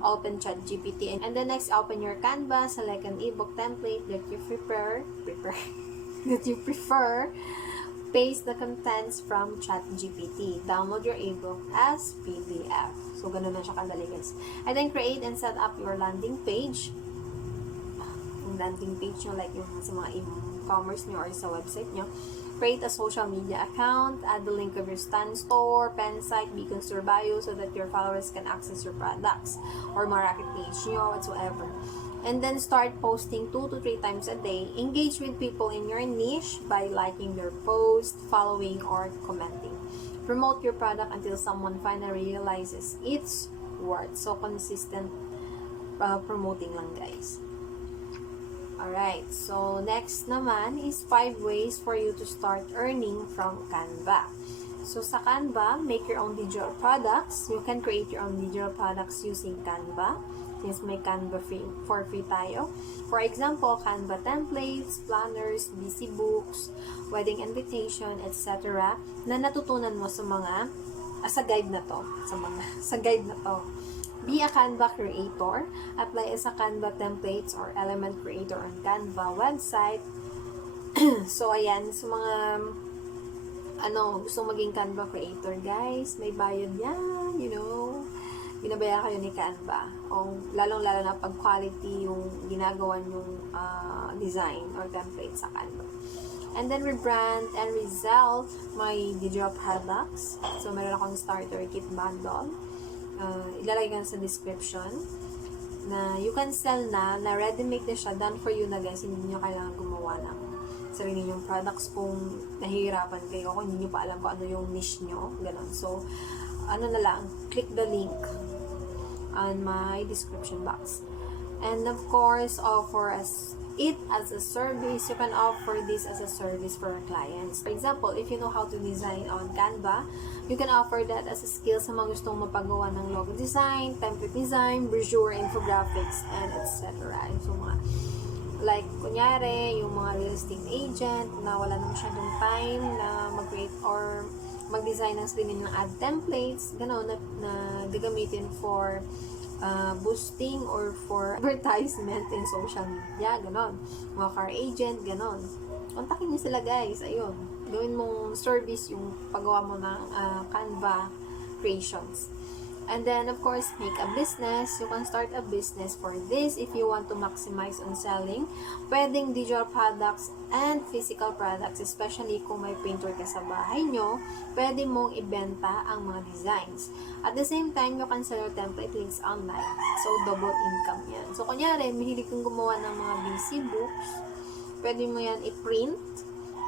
open ChatGPT, and then next, open your Canva, select an ebook template that you prefer, paste the contents from ChatGPT, download your ebook as PDF. So, ganun na siya kadali guys. And then, create and set up your landing page. Yung landing page nyo, like yung sa mga e-commerce nyo or sa website nyo. Create a social media account, add the link of your Stan store, pen site, beacons to your bio so that your followers can access your products or Rocket Page nyo, whatsoever. And then start posting 2 to 3 times a day. Engage with people in your niche by liking their post, following, or commenting. Promote your product until someone finally realizes its worth. So, consistent promoting lang guys. Alright, so next naman is 5 ways for you to start earning from Canva. So sa Canva, make your own digital products. You can create your own digital products using Canva. Since may Canva for free tayo. For example, Canva templates, planners, busy books, wedding invitation, etc. na natutunan mo sa mga sa guide na to. Sa guide na to. Be a Canva creator. Apply as a Canva templates or element creator on Canva website. So, ayan. Sa mga gusto maging Canva creator, guys, may bayad yan, binabayaran kayo ni Canva. O, lalong-lalo na pag quality yung ginagawa yung design or template sa Canva. And then, rebrand and resell my digital products. So, meron akong starter kit bundle. Ilalagay ko sa description na you can sell na ready-made na siya, done for you na guys. Hindi nyo kailangan gumawa ng sarili yung products kung nahihirapan kayo, kung hindi nyo pa alam kung ano yung niche nyo, ganun. So, na lang, click the link on my description box. And of course, offer it as a service. You can offer this as a service for your clients. For example, if you know how to design on Canva, you can offer that as a skill sa mga gustong mapagawa ng logo design, template design, brochure, infographics, and etc. So, like, kunyari, yung mga real estate agent na wala na masyadong time na mag-create or mag-design ng sarili ng ad templates, gano'n, na gagamitin for boosting or for advertisement in social media, ganon. Mga car agent, ganon. Kontakin niyo sila guys, ayun. Gawin mong service yung paggawa mo ng Canva creations. And then, of course, make a business. You can start a business for this if you want to maximize on selling. Pwedeng digital products and physical products, especially kung may printer ka sa bahay nyo, pwede mong ibenta ang mga designs. At the same time, you can sell your template links online. So, double income yan. So, kunyari, mahilig kang gumawa ng mga BC books, pwede mo yan i-print,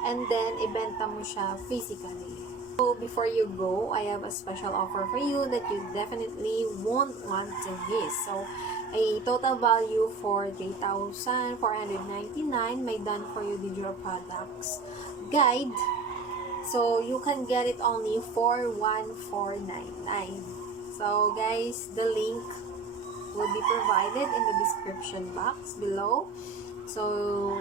and then, ibenta mo siya physically. So, before you go, I have a special offer for you that you definitely won't want to miss. So, a total value for 3,499 may done for you digital products guide. So, you can get it only for 1,499. So, guys, the link will be provided in the description box below. So,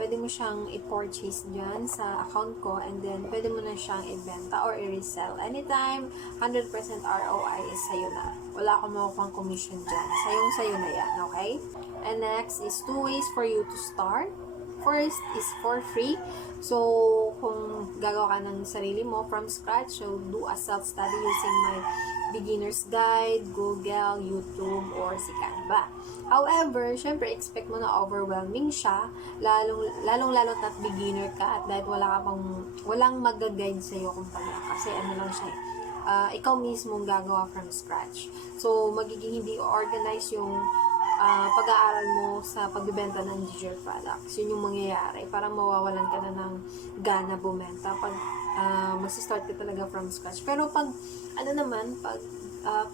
pwede mo siyang i-purchase dyan sa account ko, and then pwede mo na siyang i-benta or i-resell anytime. 100% ROI is sa'yo na. Wala akong makukuha commission dyan. Sa'yo na yan, okay? And next is 2 ways for you to start. First is for free. So, kung gagawa ka ng sarili mo from scratch, so do a self-study using my beginner's guide, Google, YouTube, or si Canva. However, syempre, expect mo na overwhelming siya, lalong-lalo at beginner ka, at dahil walang mag-guide sa'yo kumbaga, kasi lang siya, ikaw mismo gagawa from scratch. So, magiging hindi organize yung pag-aaral mo sa pagbibenta ng digital products. Yun yung mangyayari. Parang mawawalan ka na ng gana bumenta pag mag-start ka talaga from scratch. Pero pag,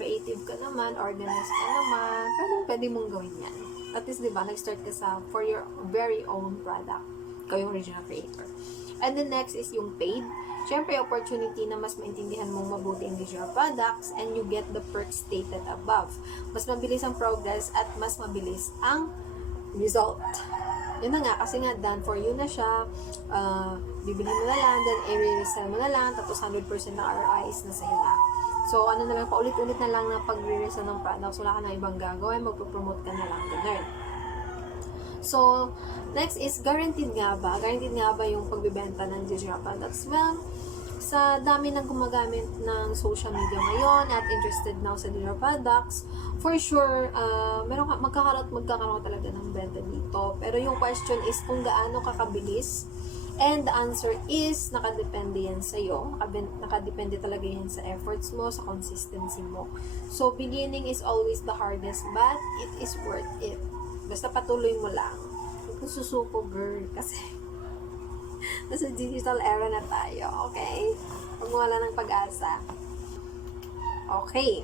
creative ka naman, organized ka naman, pwede mong gawin yan. At least, diba, nag-start ka for your very own product. Ikaw yung original creator. And the next is yung paid. Siyempre, opportunity na mas maintindihan mong mabuti ang digital products, and you get the perks stated above. Mas mabilis ang progress at mas mabilis ang result. Yun na nga, kasi nga, done for you na siya. Bibili mo na lang, then i-resell mo na lang, tapos 100% ng ROI is na sa'yo na. So, paulit-ulit na lang na pag-resell ng products, wala ka na ibang gagawin, magpo-promote ka na lang, ganun. So, next is guaranteed nga ba? Guaranteed nga ba yung pagbibenta ng digital products? Well, sa dami ng gumagamit ng social media ngayon at interested now sa digital products, for sure, magkakaroon talaga ng benta dito. Pero yung question is kung gaano kakabilis. And the answer is, nakadepende yan sa'yo. Nakadepende talaga yan sa efforts mo, sa consistency mo. So, beginning is always the hardest, but it is worth it. Basta patuloy mo lang. Huwag kang susuko, girl. Kasi, nasa digital era na tayo, okay? Huwag mo wala ng pag-asa. Okay.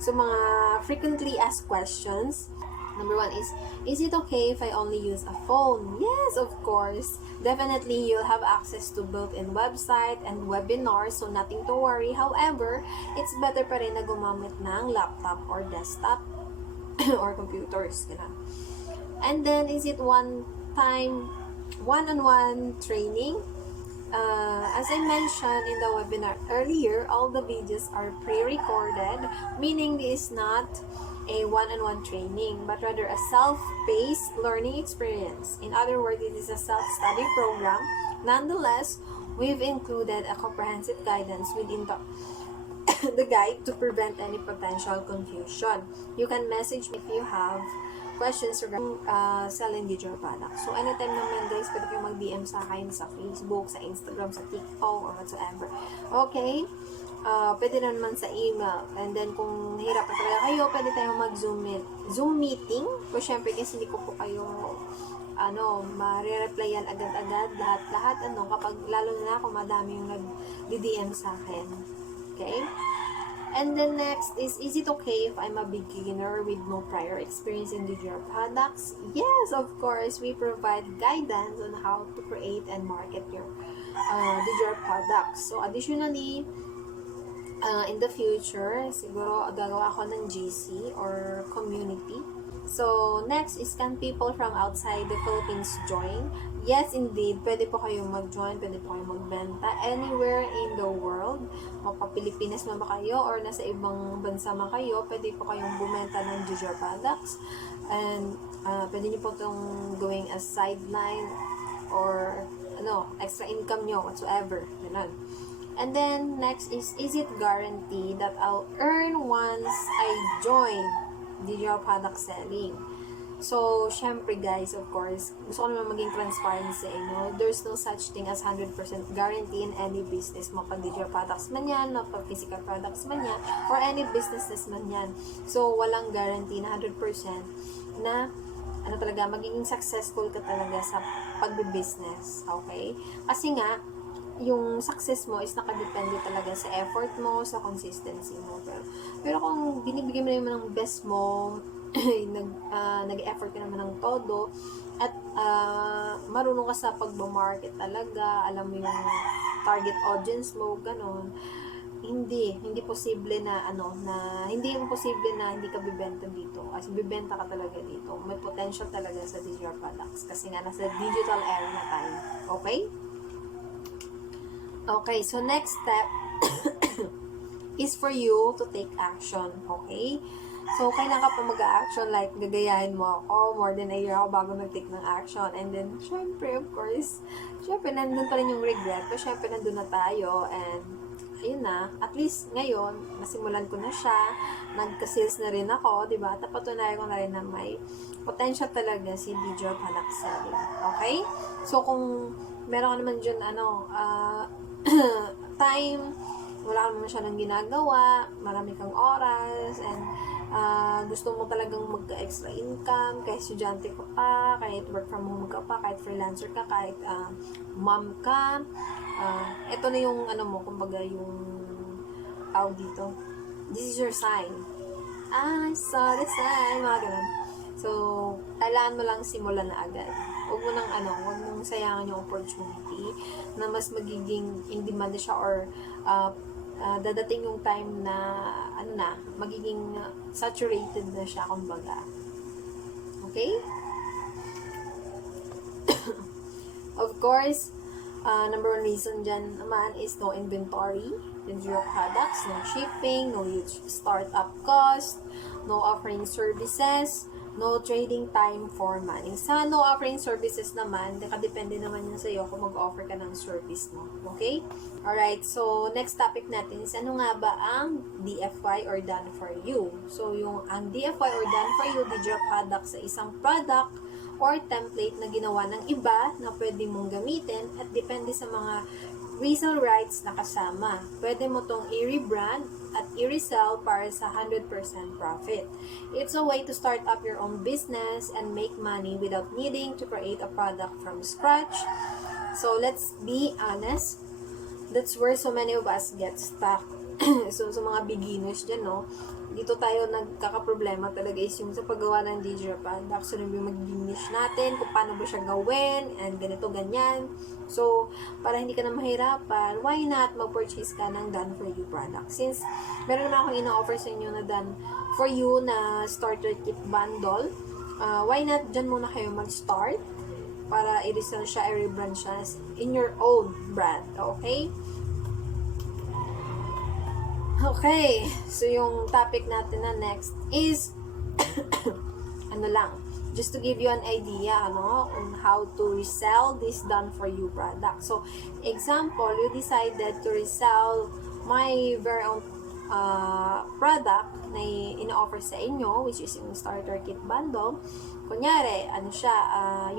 So, mga frequently asked questions. Number 1 is it okay if I only use a phone? Yes, of course. Definitely, you'll have access to built-in website and webinars, so nothing to worry. However, it's better pa rin na gumamit ng laptop or desktop or computers. Ganun. And then, is it one-time, one-on-one training? As I mentioned in the webinar earlier, all the videos are pre-recorded, meaning this is not a one-on-one training, but rather a self-paced learning experience. In other words, it is a self-study program. Nonetheless, we've included a comprehensive guidance within the guide to prevent any potential confusion. You can message me if you have questions regarding selling digital products. So, anytime naman guys, pwede kayong mag-DM sa akin sa Facebook, sa Instagram, sa TikTok, or whatsoever. Okay? Pwede na naman sa email. And then, kung nahirap na talaga kayo, pwede tayong mag-Zoom meeting. Pero syempre, kasi hindi ko po kayo ma-replyan agad-agad, lahat, kapag, lalo na kung madami yung nag-DM sa akin. Okay? And then next is it okay if I'm a beginner with no prior experience in digital products? Yes, of course. We provide guidance on how to create and market your digital products. So, additionally, in the future, siguro gagawa ako ng GC or community. So, next is, can people from outside the Philippines join? Yes, indeed. Pwede po kayong mag-join, pwede po kayong magbenta anywhere in the world. Mapa-Pilipinas man ba kayo or nasa ibang bansa man kayo, pwede po kayong bumenta ng digital products. And pwede nyo po itong gawing as sideline or extra income nyo, whatsoever. Ganun. And then, next is it guaranteed that I'll earn once I join digital product selling? So, syempre guys, of course, gusto ko naman maging transparent sa inyo. There's no such thing as 100% guarantee in any business. Mapag digital products man yan, mapag physical products man yan, or any businesses man yan. So, walang guarantee na 100% na talaga, magiging successful ka talaga sa pagbe-business. Okay? Kasi nga, yung success mo is nakadepende talaga sa effort mo, sa consistency mo. Pero kung binibigay mo naman ng best mo, nag-effort ka naman ng todo, at marunong ka sa pagbo-market talaga, alam mo yung target audience mo, ganon, hindi posible na hindi imposible na hindi ka bibenta dito. As bibenta ka talaga dito. May potential talaga sa digital products kasi nga nasa digital era na tayo. Okay? Okay, so next step is for you to take action. Okay? So, kailan ka pa mag-action? Like, gagayahin mo ako, more than a year ako bago mag-take ng action. And then, syempre, of course, syempre, nandun pa rin yung regret. Pero syempre, nandun na tayo. And, ayun na. At least, ngayon, nasimulan ko na siya. Nagka-sales na rin ako, diba? Tapatunayan ko na rin na may potential talaga si digital product selling. Okay? So, kung meron ka naman dyan, time, wala ka naman masyadong ginagawa, marami kang oras, and gusto mo talagang magka-extra income, kahit estudyante ka pa, kahit work from home ka pa, kahit freelancer ka, kahit mom ka, ito na yung kumbaga yung tawag dito, this is your sign. I saw the sign, mga ganun. So, kailangan mo lang simulan na agad. Huwag mong sayangan yung opportunity na mas magiging in demand siya, or dadating yung time na magiging saturated na siya, kumbaga. Okay? Of course, number one reason dyan naman is no inventory, zero products, no shipping, no huge startup cost, no offering services, no trading time for money. Sa no offering services naman, nakadepende naman yun sa'yo kung mag-offer ka ng service mo. Okay? Alright, so next topic natin is ano nga ba ang DFY or done for you? So, ang DFY or done for you, digital product sa isang product or template na ginawa ng iba na pwede mong gamitin at depende sa mga resale rights na kasama. Pwede mo tong i-rebrand at i-resell para sa 100% profit. It's a way to start up your own business and make money without needing to create a product from scratch. So, let's be honest. That's where so many of us get stuck. So, sa mga beginners dyan, no? Dito tayo nagkakaproblema talaga is yung sa paggawa ng digital product. So, yung magiging niche natin, kung paano ba siya gawin, and ganito, ganyan. So, para hindi ka na mahirapan, why not mag-purchase ka ng done for you product? Since, meron naman akong ina-offer sa inyo na done for you na starter kit bundle, why not dyan muna kayo mag-start para i-resell siya, i-rebrand siya in your own brand. Okay? Okay, so yung topic natin na next is just to give you an idea on how to resell this done for you product. So, example, you decided to resell my very own product na ina-offer sa inyo, which is yung starter kit bundle. Kunyari,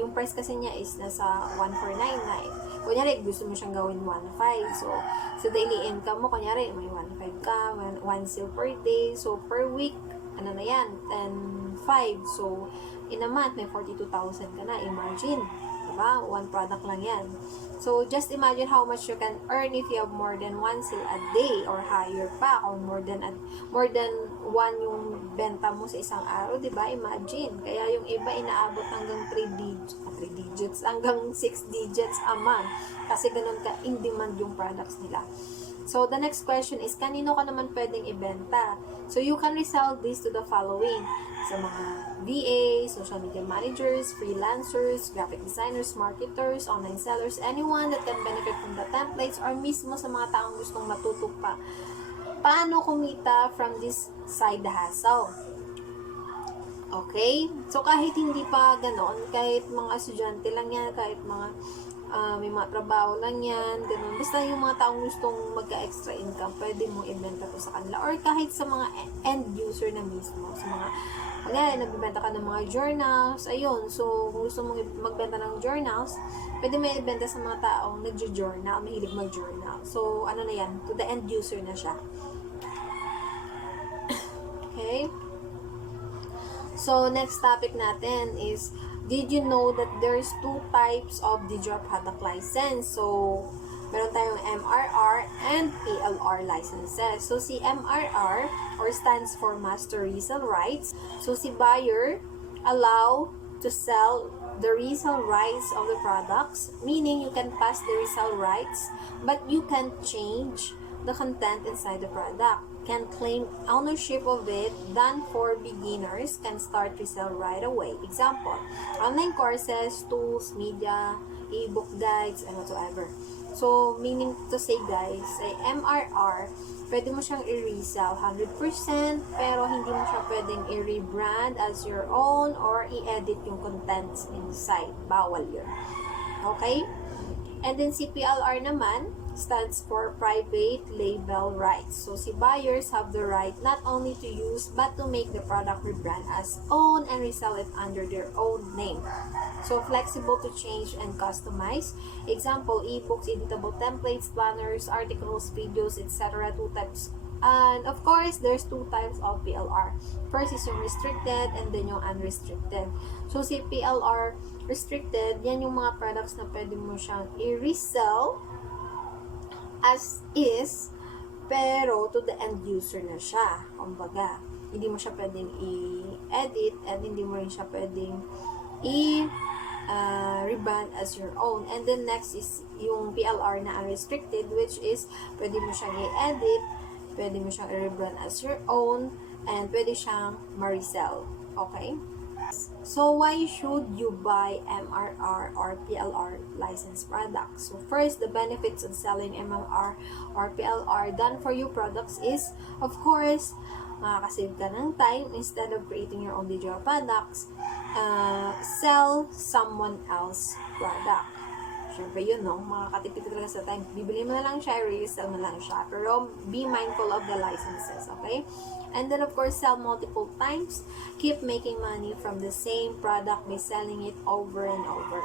yung price kasi niya is nasa 1,499. Kunyari, gusto mo siyang gawin 1,500. So, sa daily income mo, kunyari, may 1,500 ka, 1 sale per day. So, per week, na yan? 10,500. So, in a month, may 42,000 ka na. Imagine. Diba? One product lang yan. So, just imagine how much you can earn if you have more than 1 sale a day or higher pa, or more than 1 yung benta mo sa isang araw, diba? Imagine. Kaya yung iba inaabot hanggang 3 digits, hanggang 6 digits a month. Kasi ganun ka in demand yung products nila. So, the next question is, kanino ka naman pwedeng ibenta? So, you can resell this to the following. Sa mga VA, social media managers, freelancers, graphic designers, marketers, online sellers, anyone that can benefit from the templates, or mismo sa mga taong gustong matuto pa paano kumita from this side hustle. Okay? So, kahit hindi pa ganon, kahit mga estudyante lang yan, kahit mga may mga trabaho lang yan, ganun. Basta yung mga taong gustong magka-extra income, pwede mong ibenta to sa kanila. Or kahit sa mga end user na mismo, sa mga, kaya nagbibenta ka ng mga journals, ayun. So, kung gusto mong magbenta ng journals, pwede mo ibenta sa mga taong nagjo-journal, mahilig mag-journal. So, ano na yan, to the end user na siya. Okay? So, next topic natin is, did you know that there's two types of digital product license? So, meron tayong MRR and PLR licenses. So, si MRR, or stands for Master Resale Rights. So, si buyer allow to sell the resale rights of the products, meaning you can pass the resale rights, but you can't change the content inside the product. Can claim ownership of it, done for beginners, can start resell right away. Example, online courses, tools, media, ebook guides, and whatsoever. So, meaning to say guys, ay MRR, pwede mo siyang i-resell 100%, pero hindi mo siya pwedeng i-rebrand as your own or i-edit yung contents inside. Bawal yun. Okay? And then CPLR naman stands for Private Label Rights. So, si buyers have the right not only to use but to make the product rebrand as own and resell it under their own name. So, flexible to change and customize. Example, ebooks, editable templates, planners, articles, videos, etc. Two types. And of course, there's two types of PLR. First is yung restricted and then yung unrestricted. So, si PLR restricted, yan yung mga products na pwede mo siyang i-resell as is, pero to the end user na siya. Kumbaga, hindi mo siya pwedeng i-edit and hindi mo rin siya pwedeng rebrand as your own. And then next is yung PLR na unrestricted, which is pwede mo siyang i-edit, pwede mo siyang i-rebrand as your own, and pwede siyang ma-resell. Okay? So, why should you buy MRR or PLR licensed products? So, first, the benefits of selling MRR or PLR done for you products is, of course, makakasave ka ng time instead of creating your own digital products. Sell someone else product. Siyempre yun, no? Makakatipid talaga sa time. Bibili mo na lang siya, resell mo lang siya. Pero, be mindful of the licenses, okay? And then, of course, sell multiple times. Keep making money from the same product by selling it over and over.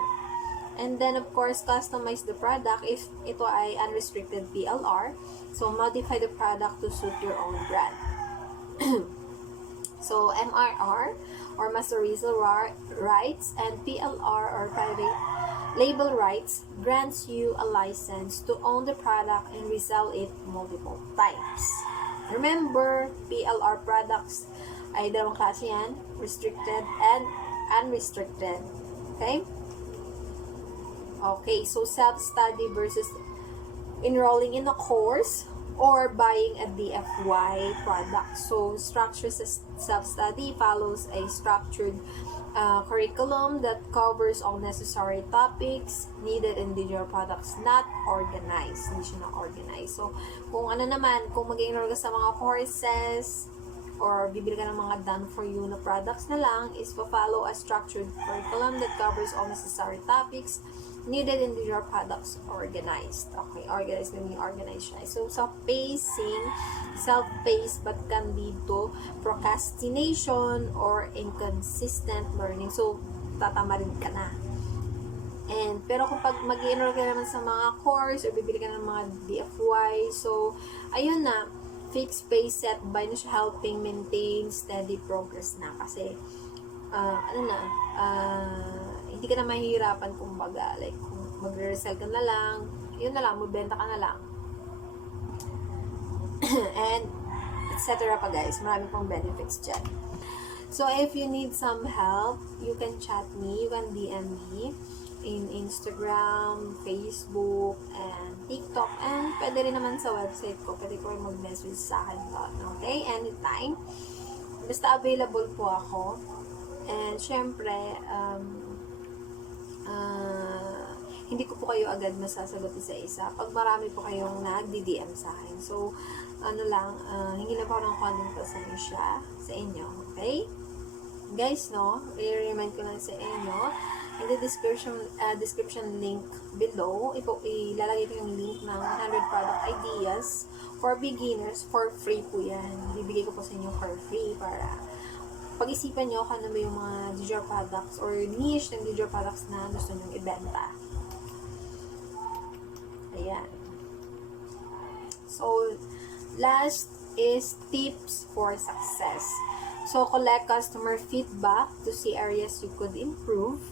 And then, of course, customize the product if ito ay unrestricted PLR. So, modify the product to suit your own brand. So, MRR or Master Resale Rights and PLR or Private Label Rights grants you a license to own the product and resell it multiple times. Remember, PLR products ay dalawang klase yan, restricted and unrestricted. Okay? Okay, so self-study versus enrolling in a course or buying a DFY product. So, structured self-study follows a structured curriculum that covers all necessary topics needed in digital products, not organized. Hindi siya na-organized. So, kung ano naman, kung mag-enroll ka sa mga courses or bibili ka ng mga done-for-you na products na lang, is follow a structured curriculum that covers all necessary topics needed in digital products, organized. Okay, organized, meaning organized siya. So, self-pacing, self-paced but can lead to procrastination or inconsistent learning. So, tatamarin ka na. And, pero kung pag mag-enroll ka naman sa mga course or bibili ka ng mga DFY, so, ayun na, fixed pace set by na siya, helping maintain steady progress na. Kasi, hindi ka na mahihirapan kumbaga, like, kung magre-resell ka na lang, yun na lang, magbenta ka na lang. And, etc. pa guys, marami pong benefits dyan. So, if you need some help, you can chat me, you can DM me in Instagram, Facebook, and TikTok, and pwede rin naman sa website ko, pwede ko rin mag-message sa akin doon, okay? Anytime. Basta available po ako. And, syempre, hindi ko po kayo agad masasagot isa-isa. Pag marami po kayong nag-DM sa akin. So, hingi na po ng konting pasensya sa inyo. Okay? Guys, no, i-remind ko lang sa inyo, in the description link below, ilalagay ko yung link ng 100 product ideas for beginners for free po yan. Bibigay ko po sa inyo for free para pag-isipan nyo kung ano ba yung mga digital products or niche ng digital products na gusto nyo ibenta. Ayan. So, last is tips for success. So, collect customer feedback to see areas you could improve,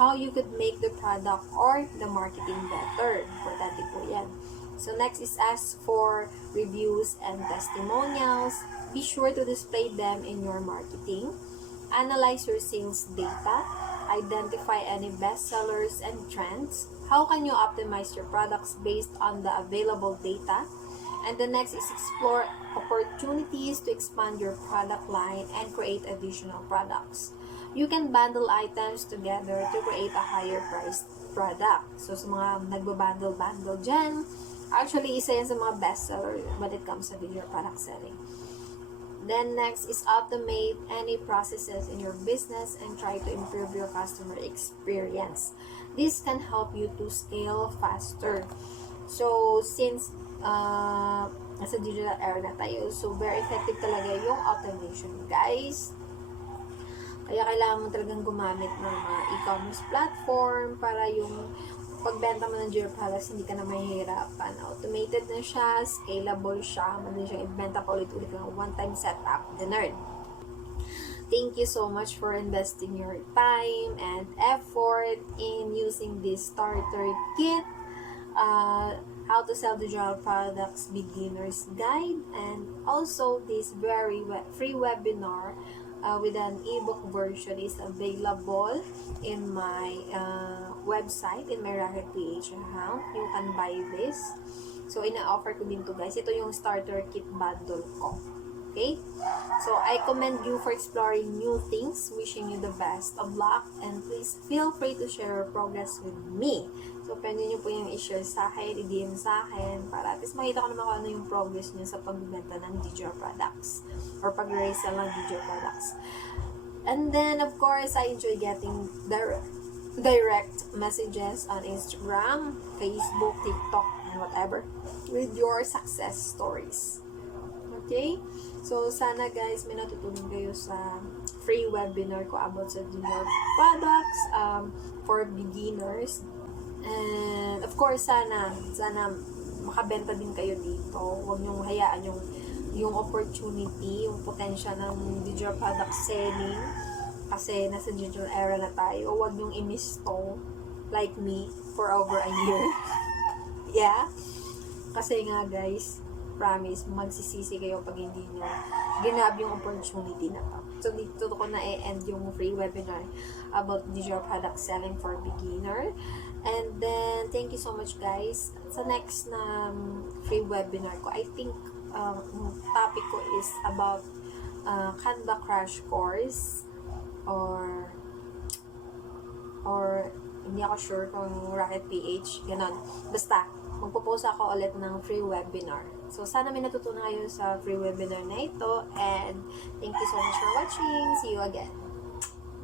how you could make the product or the marketing better. Importante po yan. So, next is ask for reviews and testimonials. Be sure to display them in your marketing. Analyze your sales data. Identify any bestsellers and trends. How can you optimize your products based on the available data? And the next is explore opportunities to expand your product line and create additional products. You can bundle items together to create a higher priced product. So, sa mga nagbabundle dyan, actually, isa yan sa mga bestseller when it comes to digital product selling. Then next is automate any processes in your business and try to improve your customer experience. This can help you to scale faster. So, since nasa digital era na tayo, so very effective talaga yung automation, guys. Kaya kailangan mo talagang gumamit ng mga e-commerce platform para yung pagbenta mo ng digital products, hindi ka na mahihirapan. Automated na siya, scalable siya, madali siyang ibenta pa ulit-ulit ng one-time setup, ganun. Thank you so much for investing your time and effort in using this starter kit. How to sell digital products beginner's guide, and also this very free webinar with an ebook version is available in my website, in my Rocket PH account. You can buy this. So, ina-offer ko din to, guys. Ito yung starter kit bundle ko. Okay? So, I commend you for exploring new things. Wishing you the best of luck, and please feel free to share your progress with me. So, pwede nyo po yung i-share sa akin, i-DM sa akin, para at least makita ko naman kung ano yung progress nyo sa pagbibenta ng digital products or pag-resell ng digital products. And then, of course, I enjoy getting direct messages on Instagram, Facebook, TikTok, and whatever with your success stories. Okay? So, sana guys, may natutunan kayo sa free webinar ko about sa digital products for beginners. And, of course, sana makabenta din kayo dito. Huwag niyong hayaan yung opportunity, yung potential ng digital product selling. Kasi nasa digital era na tayo. Huwag niyong i-miss to, like me, for over a year. Yeah? Kasi nga, guys, promise, magsisisi kayo pag hindi nyo ginab yung opportunity na to. So, dito ko na i-end yung free webinar about digital product selling for beginner. And then, thank you so much, guys. Sa next na free webinar ko, I think topic ko is about Canva Crash Course or hindi ako sure kung Rocket PH, ganon. Basta, magpo-post ako ulit ng free webinar. So, sana may natutunan kayo sa free webinar na ito. And thank you so much for watching. See you again.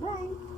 Bye!